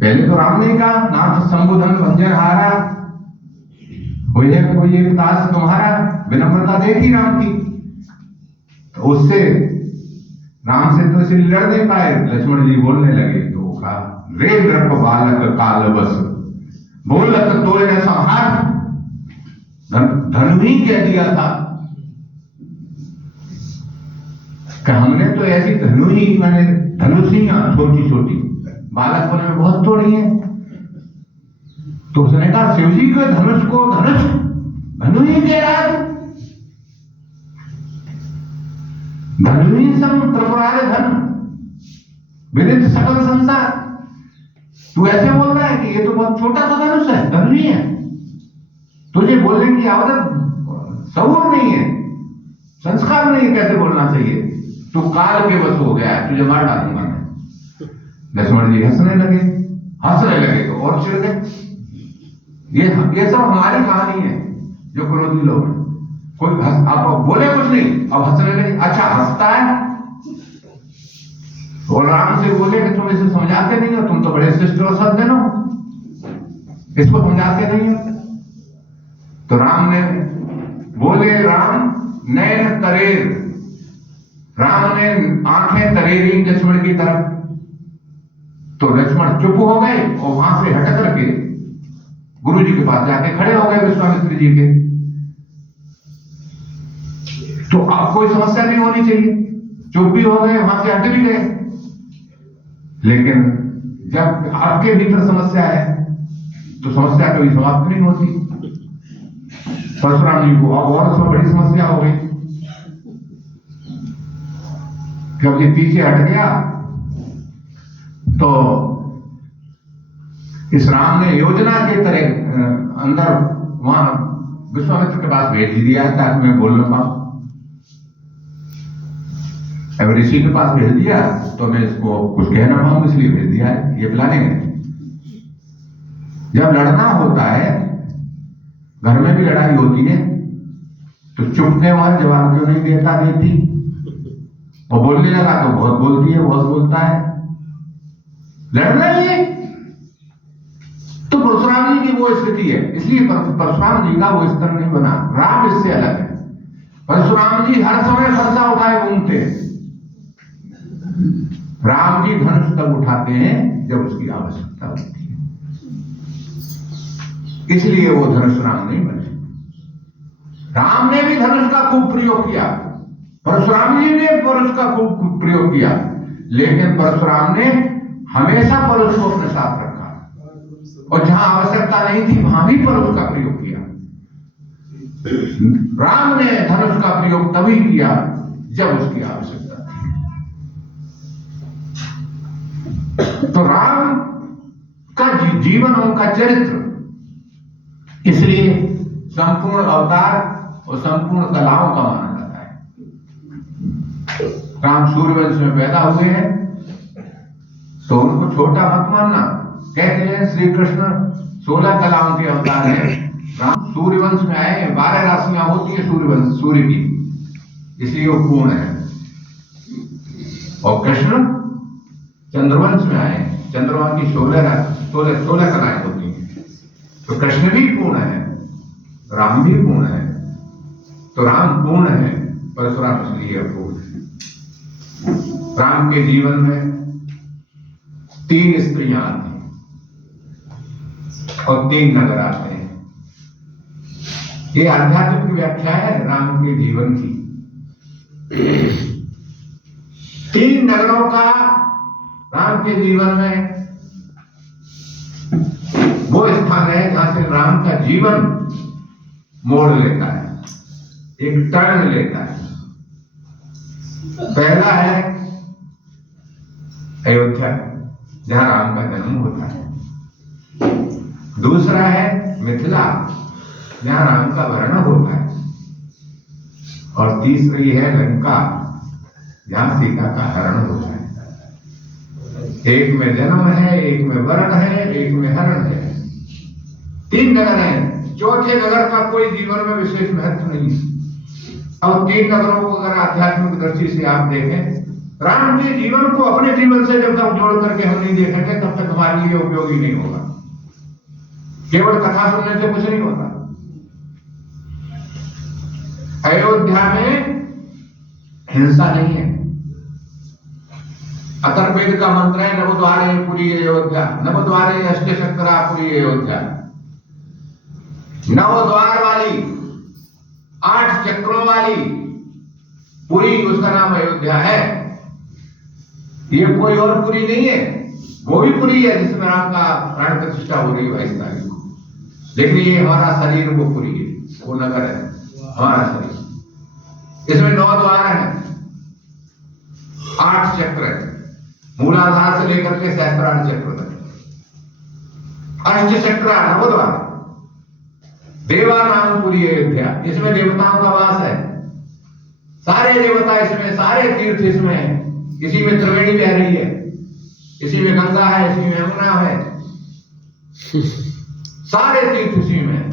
पहले तो राम ने कहा नाथ संबोधन भंजन हारा, कोई है कोई एक दास तुम्हारा, विनम्रता देखी राम की। तो उससे राम से तो इसे लड़ नहीं पाए। लक्ष्मण जी बोलने लगे तो कहा रे नृप बालक काल बस, बोलत तो न संहार। धनु ही कह दिया था कि हमने तो ऐसी धनु ही, मैंने धनुषियां छोटी छोटी बालक में बहुत तोड़ी है। तो उसने कहा शिव जी के धनुष को धनुष धनु ही कह रहा है, धनु ही सम त्रिपुरारे धन विदित सकल संसार। तू ऐसे बोल रहा है कि ये तो बहुत छोटा सा धनुष है, धनु ही है। तुझे बोलने की आदत सऊर नहीं है, संस्कार नहीं, कैसे बोलना चाहिए। तू काल के वश हो गया, तुझे मार डालूंगा मैं। लक्ष्मण जी हंसने लगे तो और चिढ़ गए। ये सब हमारी कहानी है जो क्रोधी लोग हैं। कोई आप बोले कुछ नहीं, अब हंसने लगे। अच्छा हंसता है तो राम से बोले कि तुम इसे समझाते नहीं हो, तुम तो बड़े शिष्ट और सज्जन हो, इसको समझाते नहीं हो। तो राम ने बोले, राम नैन तरेर, राम ने आंखें तरेरी लक्ष्मण की तरफ। तो लक्ष्मण चुप हो गए और वहां से हट करके गुरु जी के पास जाके खड़े हो गए, विश्वामित्र जी के। तो अब कोई समस्या नहीं होनी चाहिए, चुप भी हो गए, वहां से हट भी गए। लेकिन जब आपके भीतर समस्या है तो समस्या कभी समाप्त नहीं होती। परशुराम जी को अब और उसमें बड़ी समस्या हो गई। जब ये पीछे हट गया तो इस राम ने योजना के तरह अंदर वहां विश्वामित्र के पास भेज दिया ताकि मैं बोल ना पाऊं। अब ऋषि के पास भेज दिया तो मैं इसको कुछ कह ना पाऊं, इसलिए भेज दिया है, ये बुलाने गए। जब लड़ना होता है, घर में भी लड़ाई होती है, तो चुपने वाला जवाब क्यों नहीं देती, और बोलने लगा तो बहुत बोलती है, बहुत बोलता है। लड़ना ही है। तो परशुराम जी की वो स्थिति है, इसलिए परशुराम जी का वो स्तर नहीं बना। राम इससे अलग है। परशुराम जी हर समय फरसा उठाए घूमते हैं, राम जी धनुष तब उठाते हैं जब उसकी आवश्यकता होती है, इसलिए वो धनुष राम नहीं बने। राम ने भी धनुष का खूब प्रयोग किया, परशुराम जी ने परशु का खूब प्रयोग किया, लेकिन परशुराम ने हमेशा परशु को अपने साथ रखा, और जहां आवश्यकता नहीं थी वहां भी परशु का प्रयोग किया। राम ने धनुष का प्रयोग तभी किया जब उसकी आवश्यकता थी। तो राम का जीवन, उनका चरित्र इसलिए संपूर्ण अवतार और संपूर्ण कलाओं का माना जाता है। राम सूर्यवंश में पैदा हुए हैं तो उनको छोटा मत मानना। कहते हैं श्री कृष्ण 16 कलाओं के अवतार हैं। राम सूर्यवंश में आए, 12 राशियां होती है सूर्यवंश, सूर्य की, इसलिए वो पूर्ण है। और कृष्ण चंद्रवंश में आए, चंद्रमा की 16 कलाएं होती हैं, तो कृष्ण भी पूर्ण है, राम भी पूर्ण है। तो राम पूर्ण है, परशुराम इसलिए अपूर्ण है। राम के जीवन में 3 स्त्रियां आती हैं और 3 नगर आते हैं। ये आध्यात्मिक व्याख्या है राम के जीवन की। 3 नगरों का राम के जीवन में वो स्थान है जहां से राम का जीवन मोड़ लेता है, एक टर्न लेता है। पहला है अयोध्या, जहां राम का जन्म होता है। दूसरा है मिथिला, जहां राम का वर्ण होता है। और तीसरी है लंका, जहां सीता का हरण होता है। एक में जन्म है, एक में वर्ण है, एक में हरण है। 3 नगर हैं। चौथे नगर का कोई जीवन में विशेष महत्व नहीं है। अब 3 नगरों को अगर आध्यात्मिक दृष्टि से आप देखें, राम के जीवन को अपने जीवन से जब तक जोड़ करके हम नहीं देखेंगे तब तक हमारे लिए उपयोगी नहीं होगा। केवल कथा सुनने से कुछ नहीं होता। अयोध्या में हिंसा नहीं है। अथर्ववेद का मंत्र है नवद्वारे पुरी अयोध्या, नवद्वारे अष्टशक्रा पुरी अयोध्या। 9 द्वार वाली, 8 चक्रों वाली पुरी, उसका नाम अयोध्या है। ये कोई और पुरी नहीं है, वो भी पुरी है जिसमें राम का प्राण प्रतिष्ठा हो रही है 22 तारीख को। लेकिन ये हमारा शरीर वो पुरी है, वो नगर है हमारा शरीर। इसमें 9 द्वार हैं, 8 चक्र है, मूलाधार से लेकर के सहस्त्रार चक्र तक। अष्ट चक्र, 9 द्वार। देवा नाम पुरी अयोध्या, इसमें देवताओं का वास है। सारे देवता इसमें, सारे तीर्थ इसमें है। इसी में त्रिवेणी बह रही है, इसी में गंगा है, इसी में यमुना है, सारे तीर्थ इसी में है।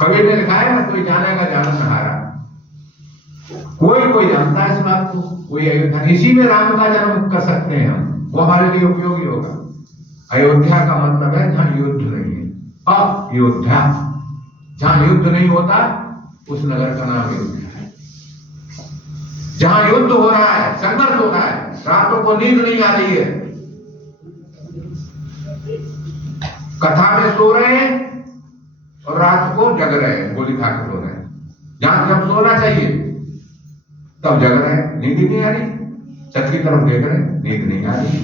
कबीर ने लिखा है ना, कोई जानेगा जानत सहारा। कोई जानता है इस बात को, कोई अयोध्या। इसी में राम का जन्म कर सकते हैं हम, वो हमारे लिए उपयोगी होगा। अयोध्या का मतलब है जहां युद्ध नहीं है। अयोध्या, जहां युद्ध नहीं होता उस नगर का नाम अयोध्या है। जहां युद्ध हो रहा है, संघर्ष हो रहा है, रातों को नींद नहीं आ रही है, कथा में सो रहे हैं और रात को जग रहे हैं, गोली खाकर सो रहे हैं। जहां जब सोना चाहिए तब जग रहे हैं, नींद नहीं आ रही। छत की तरफ देख रहे हैं, नींद नहीं आ रही।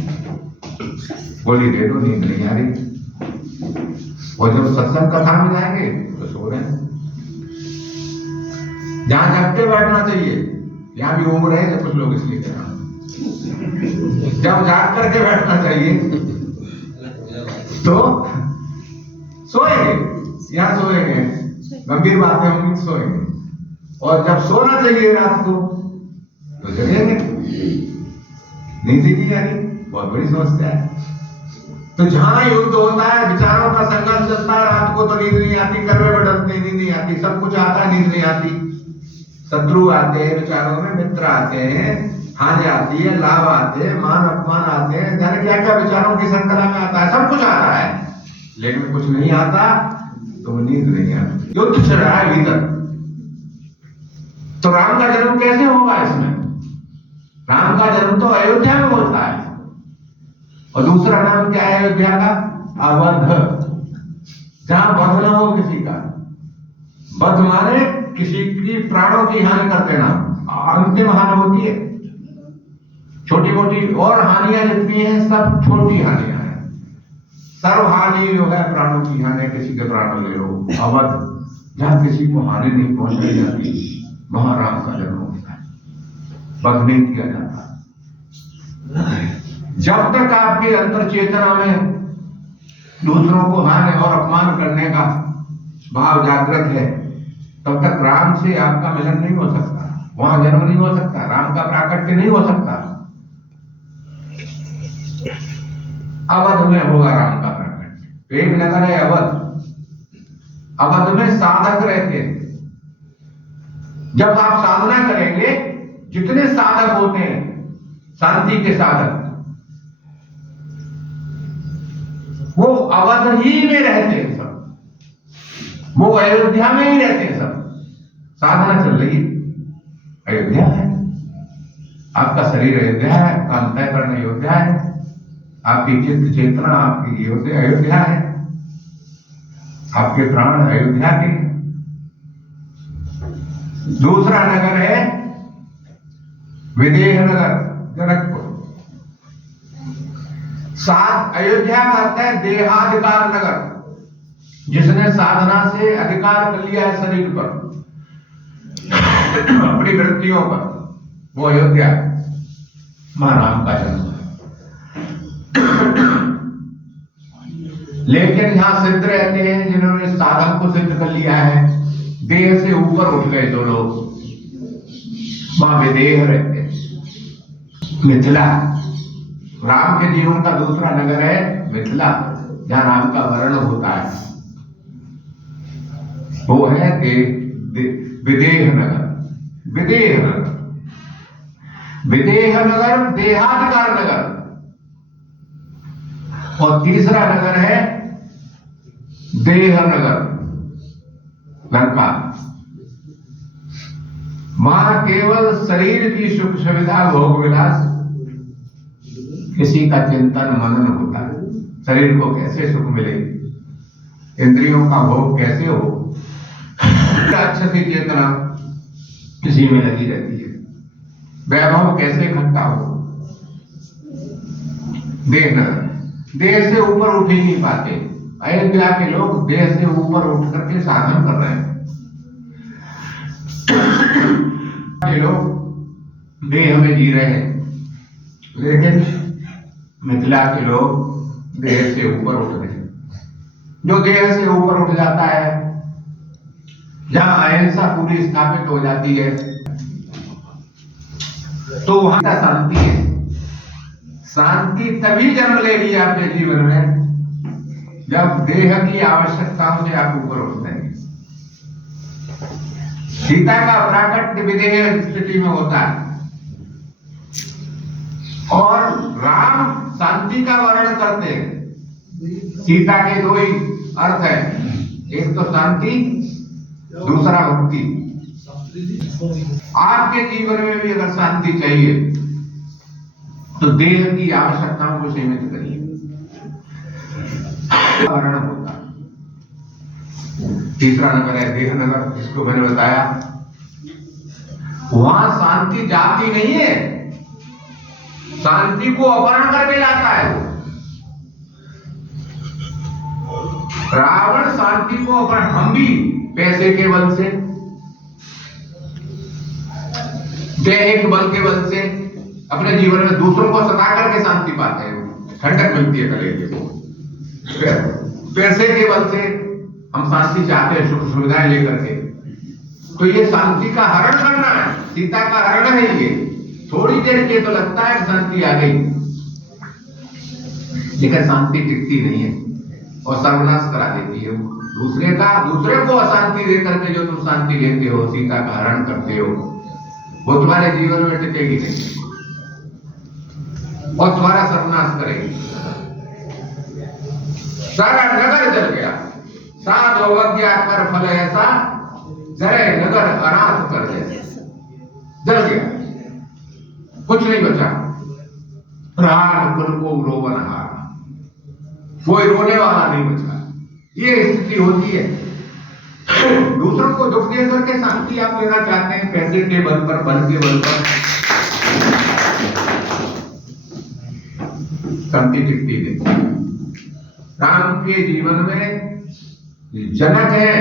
गोली दे दो, नींद नहीं आ रही। और जब सत्संग कथा में जाएंगे तो सो रहे हैं। जहां जगते बैठना चाहिए, यहां भी उम्र है कुछ लोग इसलिए कह रहा हूं। जब जाग करके बैठना चाहिए तो सोएंगे, यहां सोएंगे, गंभीर बातें होंगी सोएंगे। और जब सोना चाहिए रात को तो जगेंगे, नींद ही नहीं आ रही। बहुत बड़ी समस्या है। तो जहां युद्ध होता है, विचारों का संघर्ष चलता है, रात को तो नींद नहीं आती, करवे में डरते, नींद नहीं आती, सब कुछ आता है, नींद नहीं आती। शत्रु आते हैं विचारों में, मित्र आते हैं, हानि आती है, लाभ आते हैं, मान अपमान आते हैं, जाने क्या क्या विचारों की श्रृंखला में आता है, सब कुछ आता है। लेकिन कुछ नहीं आता तो नींद नहीं आती, युद्ध चल रहा है भीतर। तो राम का जन्म कैसे होगा इसमें? राम का जन्म तो अयोध्या में होता है। और दूसरा नाम क्या है अयोध्या का? अवध, जहां वध न हो किसी का। वध माने किसी की प्राणों की हानि कर देना, अंतिम हानि होती है। छोटी मोटी और हानियां जितनी हैं सब छोटी हानियां हैं। सर्व हानि जो है प्राणों की हानि, किसी के प्राण ले लो। अवध, जहां किसी को हानि नहीं पहुंचाई जाती, वहां राम का जन्म होता है। वध नहीं किया जाता। जब तक आपके अंतर चेतना में दूसरों को हानि और अपमान करने का भाव जागृत है, तब तक राम से आपका मिलन नहीं हो सकता, वहां जन्म नहीं हो सकता, राम का प्राकट्य नहीं हो सकता। अवध में होगा राम का प्राकट्य। एक नगर है अवध। अवध में साधक रहते हैं। जब आप साधना करेंगे, जितने साधक होते हैं शांति के साधक, वो अवध ही में रहते हैं सब, वो अयोध्या में ही रहते हैं सब। साधना चल रही है, अयोध्या है, आपका शरीर अयोध्या है, आपका अंतःकरण अयोध्या है, आपकी चित्त चेतना आपकी अयोध्या है, आपके प्राण अयोध्या के। दूसरा नगर है विदेह नगर, जनकपुर। सात अयोध्या का अर्थ है देहाधिकार नगर, जिसने साधना से अधिकार कर लिया है शरीर पर, अपनी वृत्तियों पर, वो अयोध्या महाराम का जन्म है। लेकिन यहां सिद्ध रहते हैं जिन्होंने साधन को सिद्ध कर लिया है, देह से ऊपर उठ गए जो लोग, वहां विदेह रहते हैं। मिथिला राम के जीवन का दूसरा नगर है मिथिला, जहां राम का वर्ण होता है, वो है विदेह नगर। विदेह नगर, विदेह नगर, देहाधिकार नगर। और तीसरा नगर है देह नगर, लंका। वहां केवल शरीर की सुख सुविधा भोग विलास, किसी का चिंतन मनन होता है, शरीर को कैसे सुख मिले, इंद्रियों का भोग कैसे हो, अच्छी चेतना किसी में लगी रहती है, वैभव कैसे इकट्ठा हो। देह नगर, देह से ऊपर उठ ही नहीं पाते। अयोध्या के लोग देह से ऊपर उठ करके साधन कर रहे हैं। ये लोग देह में जी रहे हैं, लेकिन मिथिला के लोग देह से ऊपर उठ रहे हैं। जो देह से ऊपर उठ जाता है, जहां अहिंसा पूरी स्थापित हो जाती है, तो वहां का शांति है। शांति तभी जन्म लेगी आपके जीवन में जब देह की आवश्यकताओं से आप ऊपर उठते हैं। सीता का प्राकट्य विदेह स्थिति में होता है, और राम शांति का वर्णन करते हैं। सीता के दो ही अर्थ है, एक तो शांति, दूसरा भक्ति। आपके जीवन में भी अगर शांति चाहिए तो देह की आवश्यकताओं को सीमित करिए। वर्णन होता है। तीसरा नगर है देह नगर, जिसको मैंने बताया। वहां शांति जाती नहीं है, शांति को अपहरण करके लाता है। रावण शांति को अपहरण, हम भी पैसे के बल से, देह के बल के बल से अपने जीवन में दूसरों को सता करके शांति पाते हैं, ठंडक मिलती है कलेजे को। पैसे के बल से हम शांति चाहते हैं, सुख सुविधाएं लेकर के। तो ये शांति का हरण करना है, सीता का हरण है ये। थोड़ी देर के तो लगता है शांति आ गई, लेकिन शांति टिकती नहीं है और सर्वनाश करा देती है। दूसरे को अशांति देकर के जो तुम शांति लेते हो, सीता का हरण करते हो, वो तुम्हारे जीवन में टिकेगी नहीं और तुम्हारा सर्वनाश करेगी। सारा नगर जल गया, साध अवज्ञा कर फल ऐसा, जरे नगर अनाथ कर दे। जल गया, कुछ नहीं बचा। प्राण कुल को रोवन हारा, कोई रोने वाला नहीं बचा। ये स्थिति होती है। दूसरों को दुख दे करके शांति आप लेना चाहते हैं, पैसे के बल पर, बल के बल पर, शांति टिकती नहीं। राम के जीवन में जनक है,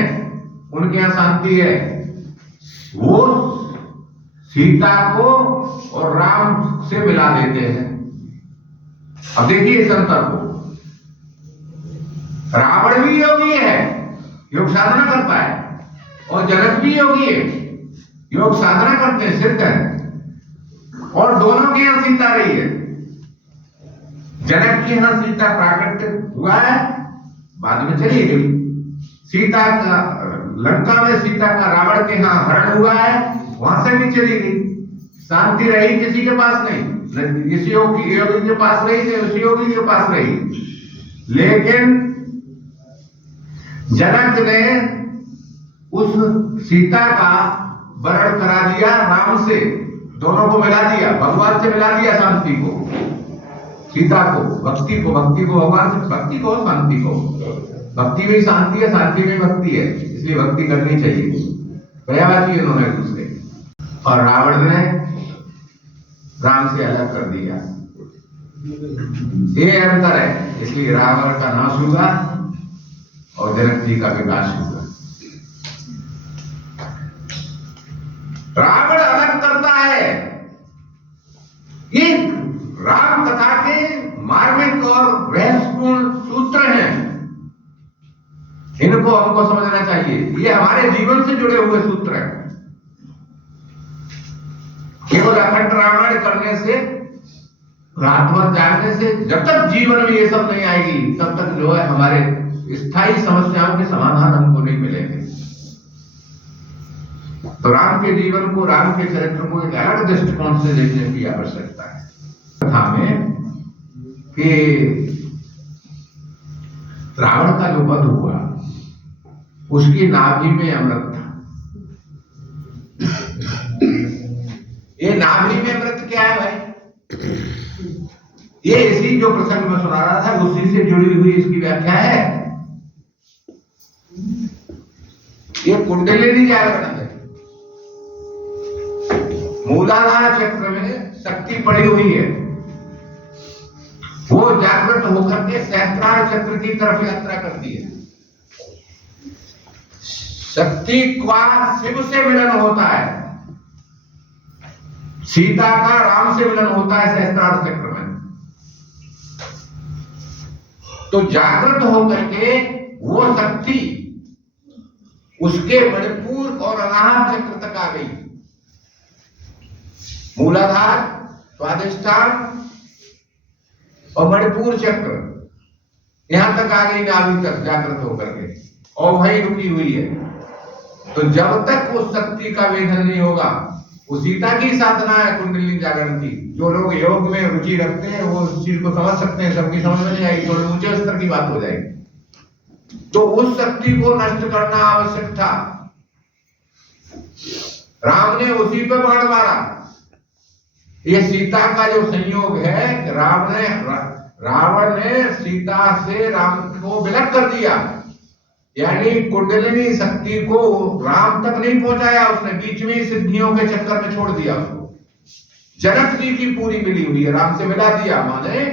उनके यहां शांति है। वो सीता को और राम से मिला देते हैं। अब देखिए इस अंतर को। रावण भी योगी है, योग साधना करता है, और जनक भी योगी है, योग साधना करते हैं, सिद्ध है। और दोनों के यहां सीता रही है। जनक के यहां सीता प्राकट्य हुआ है, बाद में चली गई। सीता का लंका में सीता का रावण के यहां हरण हुआ है, वहां से भी चली गई। शांति रही किसी के पास नहीं, इस योगी के पास रही, उस योगी के पास रही। लेकिन जनक ने उस सीता का वरण करा दिया राम से, दोनों को मिला दिया, भगवान से मिला दिया शांति को, सीता को, भक्ति को भगवान से, भक्ति को शांति को। भक्ति में शांति है, शांति में भक्ति है, इसलिए भक्ति करनी चाहिए। दयावादी उन्होंने दूसरे, और रावण ने राम से अलग कर दिया। ये अंतर है। इसलिए रावण का नाश हुआ और जनक जी का विकास हुआ। रावण अलग करता है। ये राम कथा के मार्मिक और रहस्यपूर्ण सूत्र हैं, इनको हमको समझना चाहिए। ये हमारे जीवन से जुड़े हुए सूत्र हैं। केवल अखंड रामायण करने से, रात भर जागने से जब तक जीवन में ये सब नहीं आएगी तब तक जो है हमारे स्थायी समस्याओं के समाधान हमको नहीं मिलेंगे। तो राम के जीवन को, राम के चरित्र को एक अलग दृष्टिकोण से देखने की आवश्यकता है। कथा में कि रावण का जो वध हुआ, उसकी नाभि में अमृत था। ये नाभि में अमृत क्या है भाई? ये इसी जो प्रसंग में सुना रहा था उसी से जुड़ी हुई इसकी व्याख्या है। ये कुंडलिनी जागरण है। मूलाधार चक्र में शक्ति पड़ी हुई है, वो जागृत होकर के सहस्त्रार चक्र की तरफ यात्रा करती है। शक्ति का शिव से मिलन होता है, सीता का राम से मिलन होता है सहस्त्रार चक्र में। तो जागृत होकर के वो शक्ति उसके मणिपुर और अनाहत चक्र तक आ गई। मूलाधार, स्वादिष्ठान और मणिपुर चक्र यहां तक आ गई, नाभि तक जागृत होकर के, और वहीं रुकी हुई है। तो जब तक उस शक्ति का वेधन नहीं होगा, वो सीता की साधना है कुंडलिनी जागरण की। जो लोग योग में रुचि रखते हैं वो उस चीज को समझ सकते हैं, सबकी समझ में नहीं आएगी, थोड़े ऊंचे स्तर की बात हो जाएगी। तो उस शक्ति को नष्ट करना आवश्यक था। राम ने उसी पे बाण मारा। ये सीता का जो संयोग है, रावण ने सीता से राम को विलग कर दिया, यानी कुंडलिनी शक्ति को राम तक नहीं पहुंचाया उसने, बीच में सिद्धियों के चक्कर में छोड़ दिया उसको। जनक जी की पूरी मिली हुई है, राम से मिला दिया, माने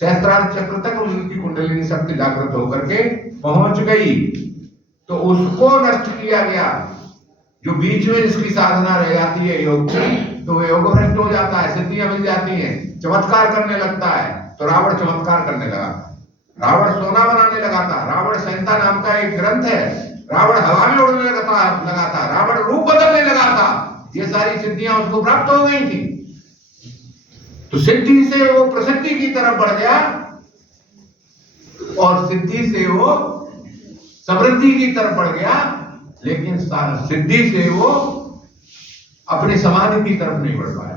सहस्त्रार चक्र तक उनकी कुंडलिनी शक्ति जागृत होकर के पहुंच गई। तो उसको नष्ट किया गया। जो बीच में जिसकी साधना रह जाती है योग की, तो वो योग भ्रष्ट हो जाता है, सिद्धियां मिल जाती हैं, चमत्कार करने लगता है। तो रावण चमत्कार करने लगा, रावण सोना बनाने लगा था। रावण संहिता नाम का एक ग्रंथ है, रावण हवा में उड़ने लगा था, रावण रूप बदलने लगा था। ये सारी सिद्धियां उसको प्राप्त हो गई थी। तो सिद्धि से वो प्रसिद्धि की तरफ बढ़ गया और सिद्धि से वो समृद्धि की तरफ बढ़ गया, लेकिन सिद्धि से वो अपनी समाधि की तरफ नहीं बढ़ पाया।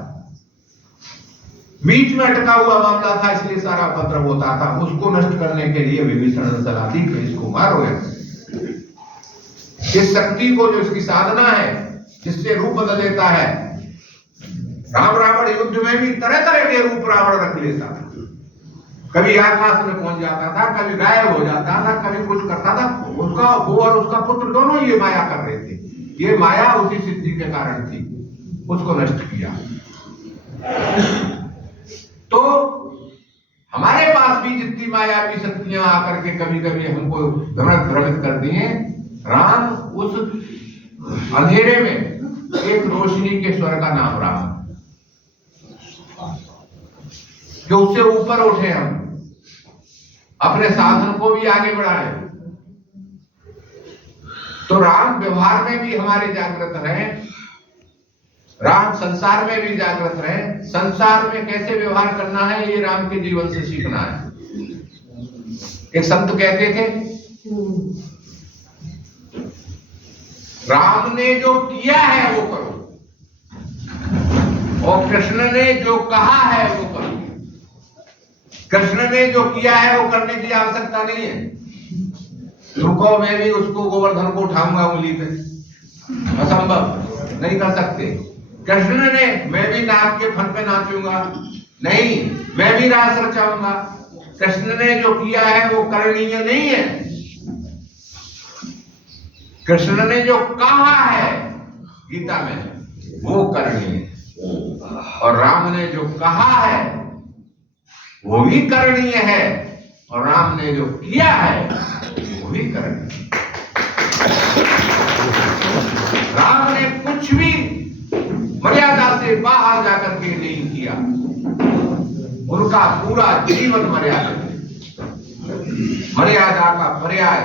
बीच में अटका हुआ मामला था, इसलिए सारा उपद्रव होता था। उसको नष्ट करने के लिए विभीषण ने सलाह दी कि इसको मारो। इस शक्ति को, जो इसकी साधना है, जिससे रूप बदल लेता है। राम रावण युद्ध में भी तरह तरह के रूप रावण रख लेता था। कभी आकाश में पहुंच जाता था, कभी गायब हो जाता था, कभी कुछ करता था। उसका वो और उसका पुत्र दोनों ये माया कर रहे थे। ये माया उसी सिद्धि के कारण थी, उसको नष्ट किया। तो हमारे पास भी जितनी मायावी शक्तियां आकर के कभी कभी हमको भ्रमित करती हैं, राम उस अंधेरे में एक रोशनी के स्वर का नाम राम, कि उससे ऊपर उठे, हम अपने साधन को भी आगे बढ़ाए। तो राम व्यवहार में भी हमारे जागृत रहे, राम संसार में भी जागृत रहे। संसार में कैसे व्यवहार करना है, ये राम के जीवन से सीखना है। एक संत कहते थे, राम ने जो किया है वो करो, और कृष्ण ने जो कहा है वो करो। कृष्ण ने जो किया है वो करने की आवश्यकता नहीं है। रुको, मैं भी उसको गोवर्धन को उठाऊंगा उंगली पे, असंभव, नहीं कर सकते। कृष्ण ने, मैं भी नाग के फन पे नाचूंगा, नहीं, मैं भी रास रचाऊंगा। कृष्ण ने जो किया है वो करणीय नहीं है। कृष्ण ने जो कहा है गीता में वो करणीय है, और राम ने जो कहा है वो भी करणीय है, और राम ने जो किया है वो भी करणीय। राम ने कुछ भी मर्यादा से बाहर जाकर के नहीं किया, उनका पूरा जीवन मर्यादा का पर्याय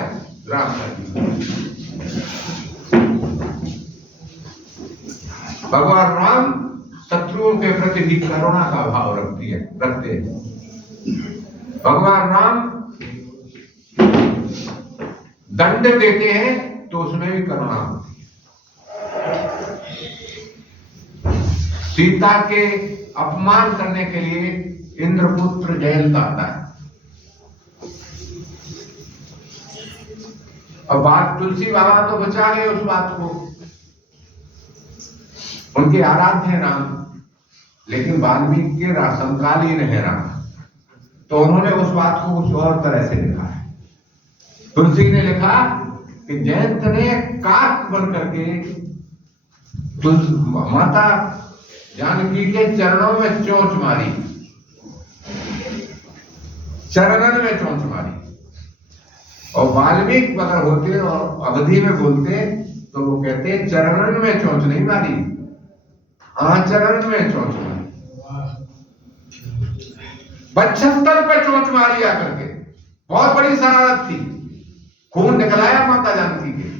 राम का जीवन। भगवान राम शत्रुओं के प्रति भी करुणा का भाव रखते हैं। भगवान राम दंड देते हैं तो उसमें भी करुणा होती है। सीता के अपमान करने के लिए इंद्रपुत्र जयंत आता है, और बात तुलसी बाबा तो बचा गए उस बात को, उनके आराध्य है राम, लेकिन वाल्मीकि के समकालीन है राम, तो उन्होंने उस बात को कुछ और तरह से लिखा है। तुलसी ने लिखा कि जयंत ने काक बन करके माता जानकी के चरणों में चोंच मारी, चरणन में चोंच मारी। और वाल्मीकि अगर होते और अवधि में बोलते तो वो कहते चरणन में चोंच नहीं मारी, आचरण में चोंच मारी, वक्षस्थल पे चोंच मारी आकर के। बहुत बड़ी शरारत थी, खून निकलाया माता जानकी के।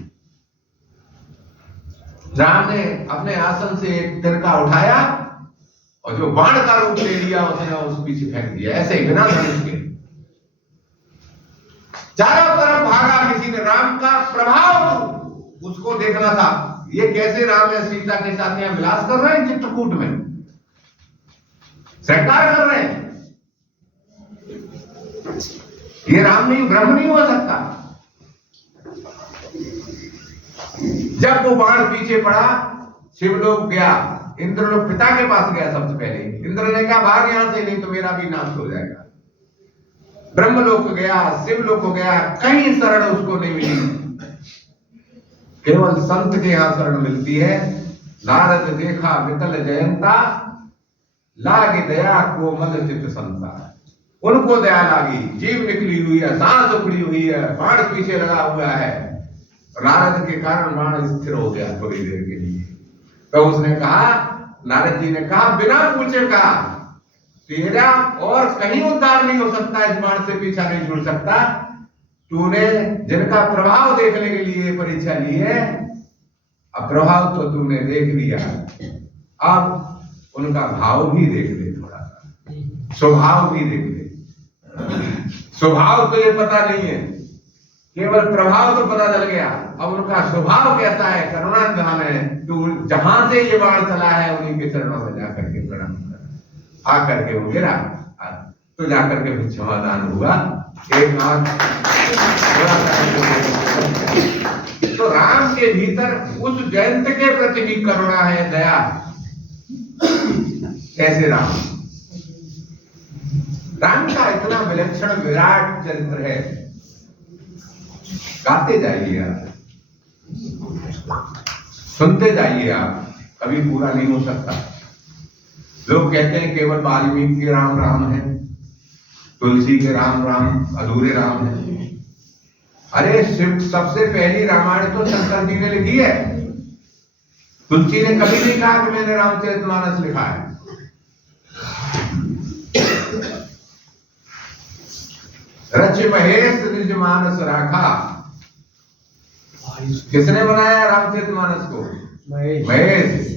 राम ने अपने आसन से एक तिरका उठाया और जो बाण का रूप ले लिया उसने उस पीछे फेंक दिया, ऐसे ही बिना धनुष के। चारों तरफ भागा, किसी ने राम का प्रभाव उसको देखना था, ये कैसे राम या सीता के साथ यहां विलास कर रहे हैं, चित्रकूट में सरकार कर रहे हैं। ये राम नहीं, ब्रह्म नहीं हो सकता। जब वो बाण पीछे पड़ा, शिवलोक गया, इंद्रलोक पिता के पास गया सबसे पहले। इंद्र ने कहा भाग यहां से, नहीं तो मेरा भी नाश हो जाएगा। ब्रह्मलोक गया, शिवलोक हो गया, कहीं शरण उसको नहीं मिली, केवल संत के यहां शरण मिलती है। नारद देखा विकल जयंता, लागे दया कोमल चित संता। उनको दया लागी, जीव निकली हुई है, सांस उखड़ी हुई है, बाण पीछे लगा हुआ है। नारद के कारण बाण स्थिर हो गया थोड़ी देर के लिए। तो उसने कहा, नारद जी ने कहा बिना पूछे कहा, तेरा और कहीं उद्धार नहीं हो सकता, इस बाण से पीछा नहीं छूट सकता। तूने जिनका प्रभाव देखने के लिए परीक्षा ली है, अब प्रभाव तो तूने देख लिया, अब उनका भाव भी देख ले, थोड़ा सा स्वभाव भी देख ले। स्वभाव तो ये पता नहीं है, केवल प्रभाव तो पता चल गया, अब उनका स्वभाव कैसा है, करुणा कहां है। तू जहां से ये बाण चला है उन्हीं के चरणों में जाकर के प्रणाम कर। आकर के वो गिरा तो जाकर के फिर क्षमादान हुआ। एक हाथ तो राम के भीतर उस जयंत के प्रति भी करुणा है, दया। कैसे राम का इतना विलक्षण विराट चरित्र है, गाते जाइए आप, सुनते जाइए आप, कभी पूरा नहीं हो सकता। लोग कहते हैं केवल वाल्मीकि के राम राम है, तुलसी के राम राम अधूरे राम है। अरे शिव सबसे पहली रामायण तो शंकर जी ने लिखी है। तुलसी ने कभी नहीं कहा कि मैंने रामचरितमानस लिखा है। रच महेश निज मानस राखा, किसने बनाया रामचरितमानस को? महेश।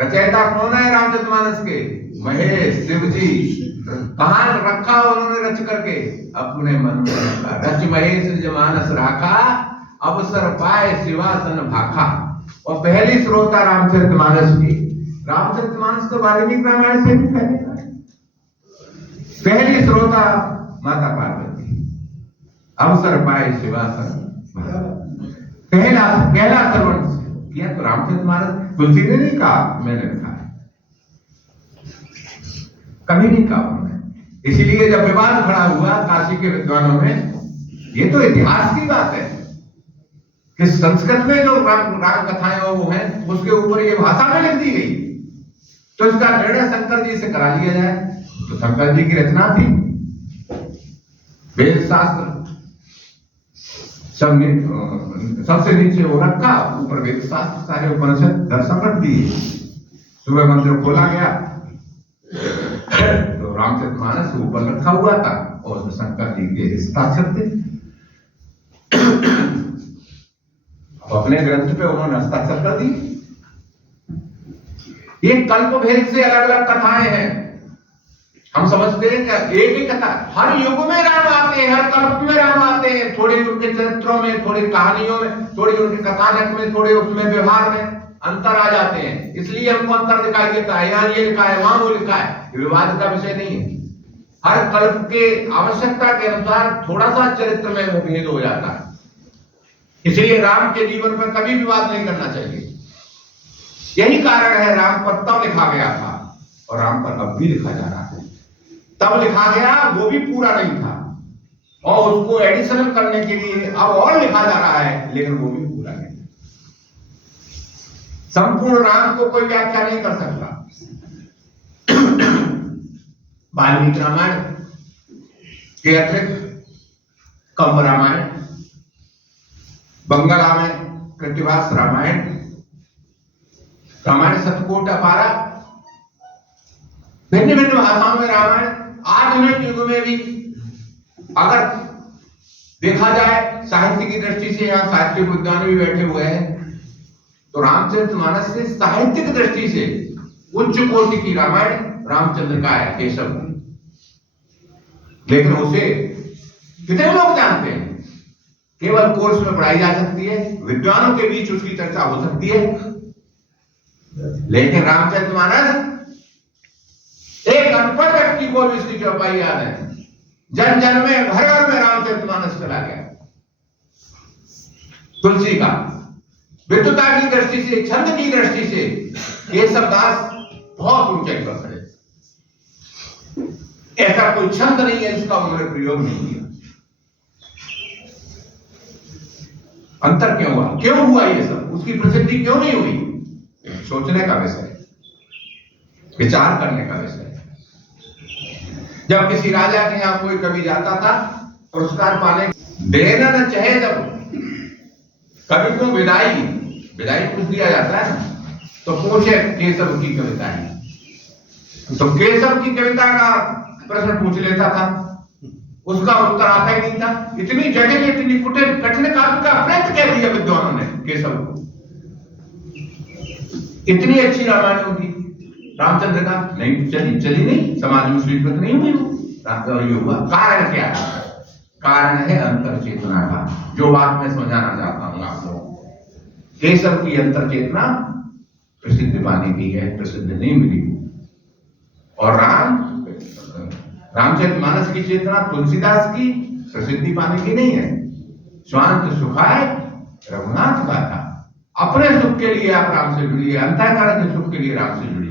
रचयिता कौन है रामचरितमानस के? महेश, शिव जी। कहां रखा उन्होंने रच करके? अपने मन में रखा। रच महेश निज मानस राखा, अवसर पाए शिवासन भाखा। और पहली श्रोता रामचरितमानस की। रामचरितमानस तो वाल्मीकि रामायण से भी पहले था। पहली श्रोता माता पार्वती, अवसर पाए शिवासन। पहला श्रवण किया तो रामचरितमानस। तुलसी ने नहीं कहा मैंने लिखा है, कभी नहीं कहा उन्होंने। इसीलिए जब विवाद खड़ा हुआ काशी के विद्वानों में, ये तो इतिहास की बात है कि संस्कृत में जो राम कथाएं वो हैं, उसके ऊपर ये भाषा में लिख दी गई, तो इसका निर्णय शंकर जी से करा लिया जाए। तो शंकर जी की रचना थी, वेद शास्त्र सबसे नीचे हो रखा, ऊपर वेद शास्त्र सारे उपनिषद दर्शन रख दिए। सुबह मंदिर खोला गया तो रामचरितमानस ऊपर रखा हुआ था और शंकर जी के हस्ताक्षर थे। अपने ग्रंथ पे उन्होंने हस्ताक्षर कर दी। ये कल्प भेद से अलग अलग कथाएं हैं। हम समझते हैं कि एक ही कथा, हर युग में राम आते हैं, हर कल्प में राम आते हैं, थोड़े उनके चरित्रों में, थोड़ी कहानियों में, थोड़ी उनके कथानक में, थोड़े उसमें व्यवहार में अंतर आ जाते हैं, इसलिए हमको अंतर दिखाई देता है। यहाँ ये लिखा है, वहां वो लिखा है, ये विवाद का विषय नहीं है। हर कल्प के आवश्यकता के अनुसार थोड़ा सा चरित्र में वो भेद हो जाता है, इसलिए राम के जीवन पर कभी विवाद नहीं करना चाहिए। यही कारण है राम पर तब लिखा गया था और राम पर अब भी लिखा जा रहा है। तब लिखा गया वो भी पूरा नहीं था और उसको एडिशनल करने के लिए अब और लिखा जा रहा है, लेकिन वो भी पूरा नहीं। संपूर्ण राम को कोई व्याख्या नहीं कर सकता। वाल्मीकि रामायण के अतिरिक्त कंब रामायण, बंगला में कृतिवास रामायण, रामायण शतकोट अपारा, भिन्न भिन्न भाषाओं में रामायण। आधुनिक युग में भी अगर देखा जाए साहित्य की दृष्टि से, यहाँ साहित्य विद्वान भी बैठे हुए हैं, तो रामचरितमानस से साहित्यिक दृष्टि से उच्च कोटि की रामायण रामचंद्र का है, केशव। लेकिन उसे कितने लोग जानते हैं? केवल कोर्स में पढ़ाई जा सकती है, विद्वानों के बीच उसकी चर्चा हो सकती है, लेकिन रामचरितमानस एक अनपढ़ व्यक्ति को भी इसकी चौपाई याद है। जन जन में, घर घर में रामचरितमानस चला गया। तुलसी का विद्वता की दृष्टि से, छंद की दृष्टि से केशवदास बहुत ऊंचाई पर खड़े। ऐसा कोई छंद नहीं है जिसका उन्होंने प्रयोग नहीं किया। अंतर क्यों हुआ? क्यों हुआ ये सब? उसकी प्रसिद्धि क्यों नहीं हुई? सोचने का विषय, विचार करने का विषय। जब किसी राजा के यहां कोई कवि जाता था पुरस्कार पाने, देना न चाहे, जब कवि को विदाई कुछ दिया जाता है ना, तो पूछे केशव की कविता है, तो केशव की कविता का प्रश्न पूछ लेता था, उसका उत्तर आता ही नहीं था। इतनी जगह, इतनी कठिन काव्य का प्रयत्न कह दिया विद्वानों ने केशव को। इतनी अच्छी रामायण होगी रामचंद्र का, नहीं चली नहीं, समाज में स्वीकृत नहीं हुई वो। हुआ कारण क्या है? कारण है अंतर चेतना का, जो बात मैं समझाना चाहता हूं आप लोगों को। केशव की अंतर चेतना प्रसिद्ध पाने की है, प्रसिद्ध नहीं मिली। और रामचरितमानस की चेतना तुलसीदास की प्रसिद्धि पाने की नहीं है। स्वांत सुखाय रघुनाथ का था। अपने सुख के लिए आप राम से जुड़िए, अंतःकरण के सुख के लिए राम से जुड़िए।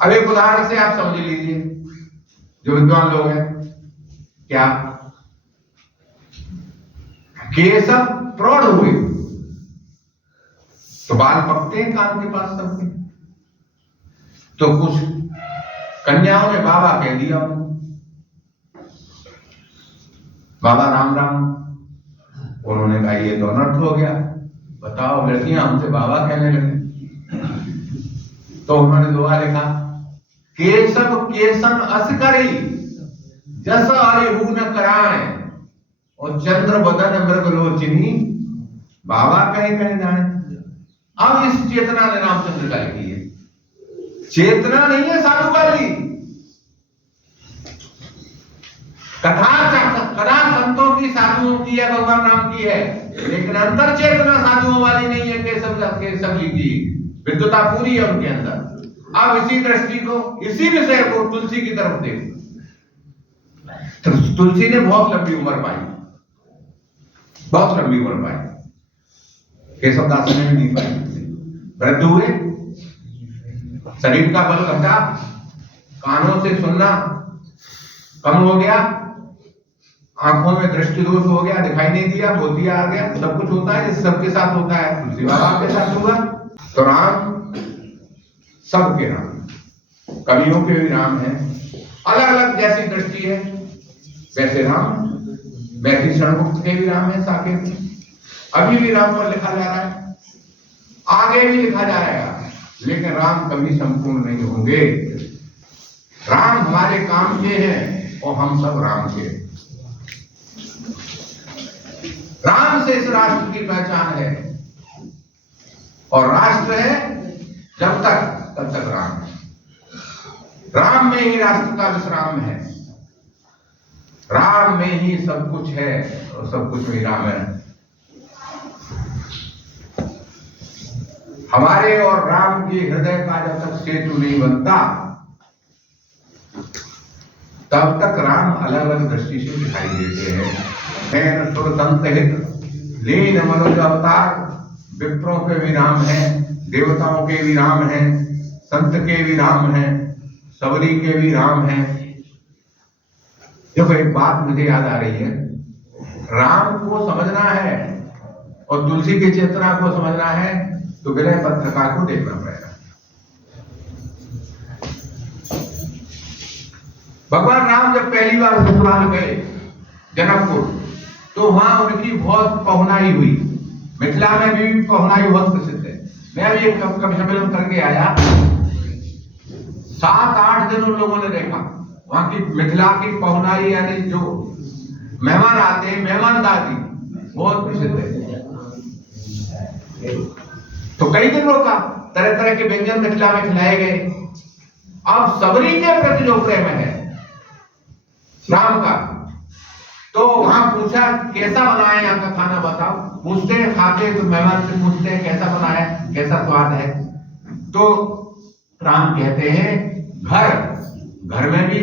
अब एक उदाहरण से आप समझ लीजिए, जो विद्वान लोग हैं, क्या केशव प्रौढ़ हुए तो बाल पकते हैं कान के पास सबके, तो कुछ कन्याओं ने बाबा कह दिया, बाबा राम राम। उन्होंने कहा ये तो अनर्थ हो गया, बताओ लड़कियां हमसे बाबा कहने लगे। तो उन्होंने दुआ लिखा, केशव केसन अस करी जस आयु न कराए, और चंद्र बदन मृग लोचनी बाबा कहे जाए। अब इस चेतना ने रामचंद्र का लिखी है। चेतना नहीं है साधु वाली, कथा संतों की, साधुओं की है, भगवान राम की है, लेकिन अंतर चेतना साधुओं वाली नहीं है। केशव जी की विद्वता पूरी है उनके अंदर। अब इसी दृष्टि को, इसी विषय को तुलसी की तरफ देखो। तो तुलसी ने बहुत लंबी उम्र पाई, बहुत लंबी उम्र पाई। केशवदास ने भी नहीं पाई। वृद्ध हुए, शरीर का बल घटा, कानों से सुनना कम हो गया, आंखों में दृष्टि दोष हो गया, दिखाई नहीं दिया, मोतिया आ गया, सब कुछ होता है, सबके साथ होता है, तुलसी बाबा के साथ हुआ। तो राम सबके राम, कवियों के भी राम है, अलग अलग जैसी दृष्टि है। वैसे राम वैभीषण मुक्त के भी राम है, साकेत में अभी भी राम पर लिखा जा रहा है, आगे भी लिखा जाएगा, लेकिन राम कभी संपूर्ण नहीं होंगे। राम हमारे काम के हैं और हम सब राम के। राम से इस राष्ट्र की पहचान है, और राष्ट्र है जब तक तब तक राम है। राम में ही राष्ट्र का विश्राम है, राम में ही सब कुछ है और सब कुछ में राम है। हमारे और राम के हृदय का जब तक सेतु नहीं बनता तब तक राम अलग अलग दृष्टि से दिखाई देते हैं। सुर संत हित लीन मनुज अवतार, विप्रों के भी राम है, देवताओं के भी राम है, संत के भी राम है, सबरी के भी राम है। देखो एक बात मुझे याद आ रही है, राम को समझना है और तुलसी की चेतना को समझना है तो विनय पत्रिका को देखना पड़ेगा। भगवान राम जब पहली बार ससुराल गए जनकपुर, तो वहां उनकी बहुत पहुनाई हुई। मिथिला में भी पहुनाई बहुत प्रसिद्ध है। मैं भी एक कवि सम्मेलन करके आया, 7-8 दिन उन लोगों ने देखा। वहां की मिथिला की पहुनाई यानी जो मेहमान आते हैं, मेहमानदारी बहुत प्रसिद्ध है। तो कई दिन रोका, तरह तरह के व्यंजन मिथिला में खिलाए गए। अब सबरी के प्रति जो प्रेम है राम का, तो वहां पूछा कैसा बना है यहाँ का खाना बताओ। पूछते हैं, खाते तो मेहमान से पूछते हैं कैसा बना है, कैसा स्वाद है। तो राम कहते हैं घर में भी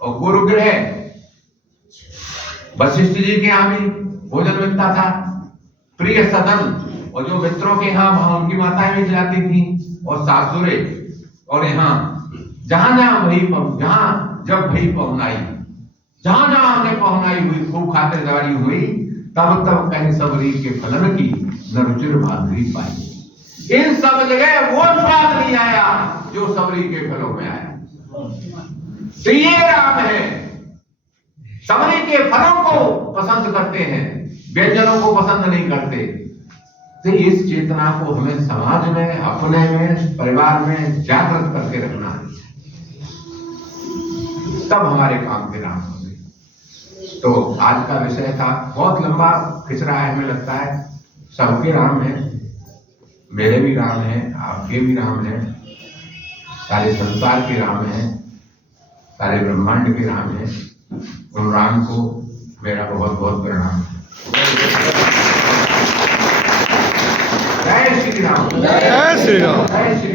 और गुरुगृह, वशिष्ठ जी के यहाँ भी भोजन मिलता था। प्रिय सदन, और जो मित्रों के यहाँ वहां उनकी माताएं भी खिलाती थी, और सासुरे, और यहाँ जहां जब भई पहुनाई, जहां हमने पहुनाई हुई, खूब खातिरदारी हुई, तब कहीं सबरी के फलन की न रुचिर भादरी पाई। इन सब जगह वो स्वाद नहीं आया जो सबरी के फलों में आया। तो ये राम है, सबरी के फलों को पसंद करते हैं, व्यंजनों को पसंद नहीं करते। तो इस चेतना को हमें समाज में, अपने में, परिवार में जागृत करके रखना है, तब हमारे काम के राम होंगे। तो आज का विषय था, बहुत लंबा खिंच रहा है, हमें लगता है। सबके राम है, मेरे भी राम है, आपके भी राम है, सारे संसार के राम है, सारे ब्रह्मांड के राम है। उन राम को मेरा बहुत बहुत प्रणाम। जय श्री राम, जय श्री राम, जय श्री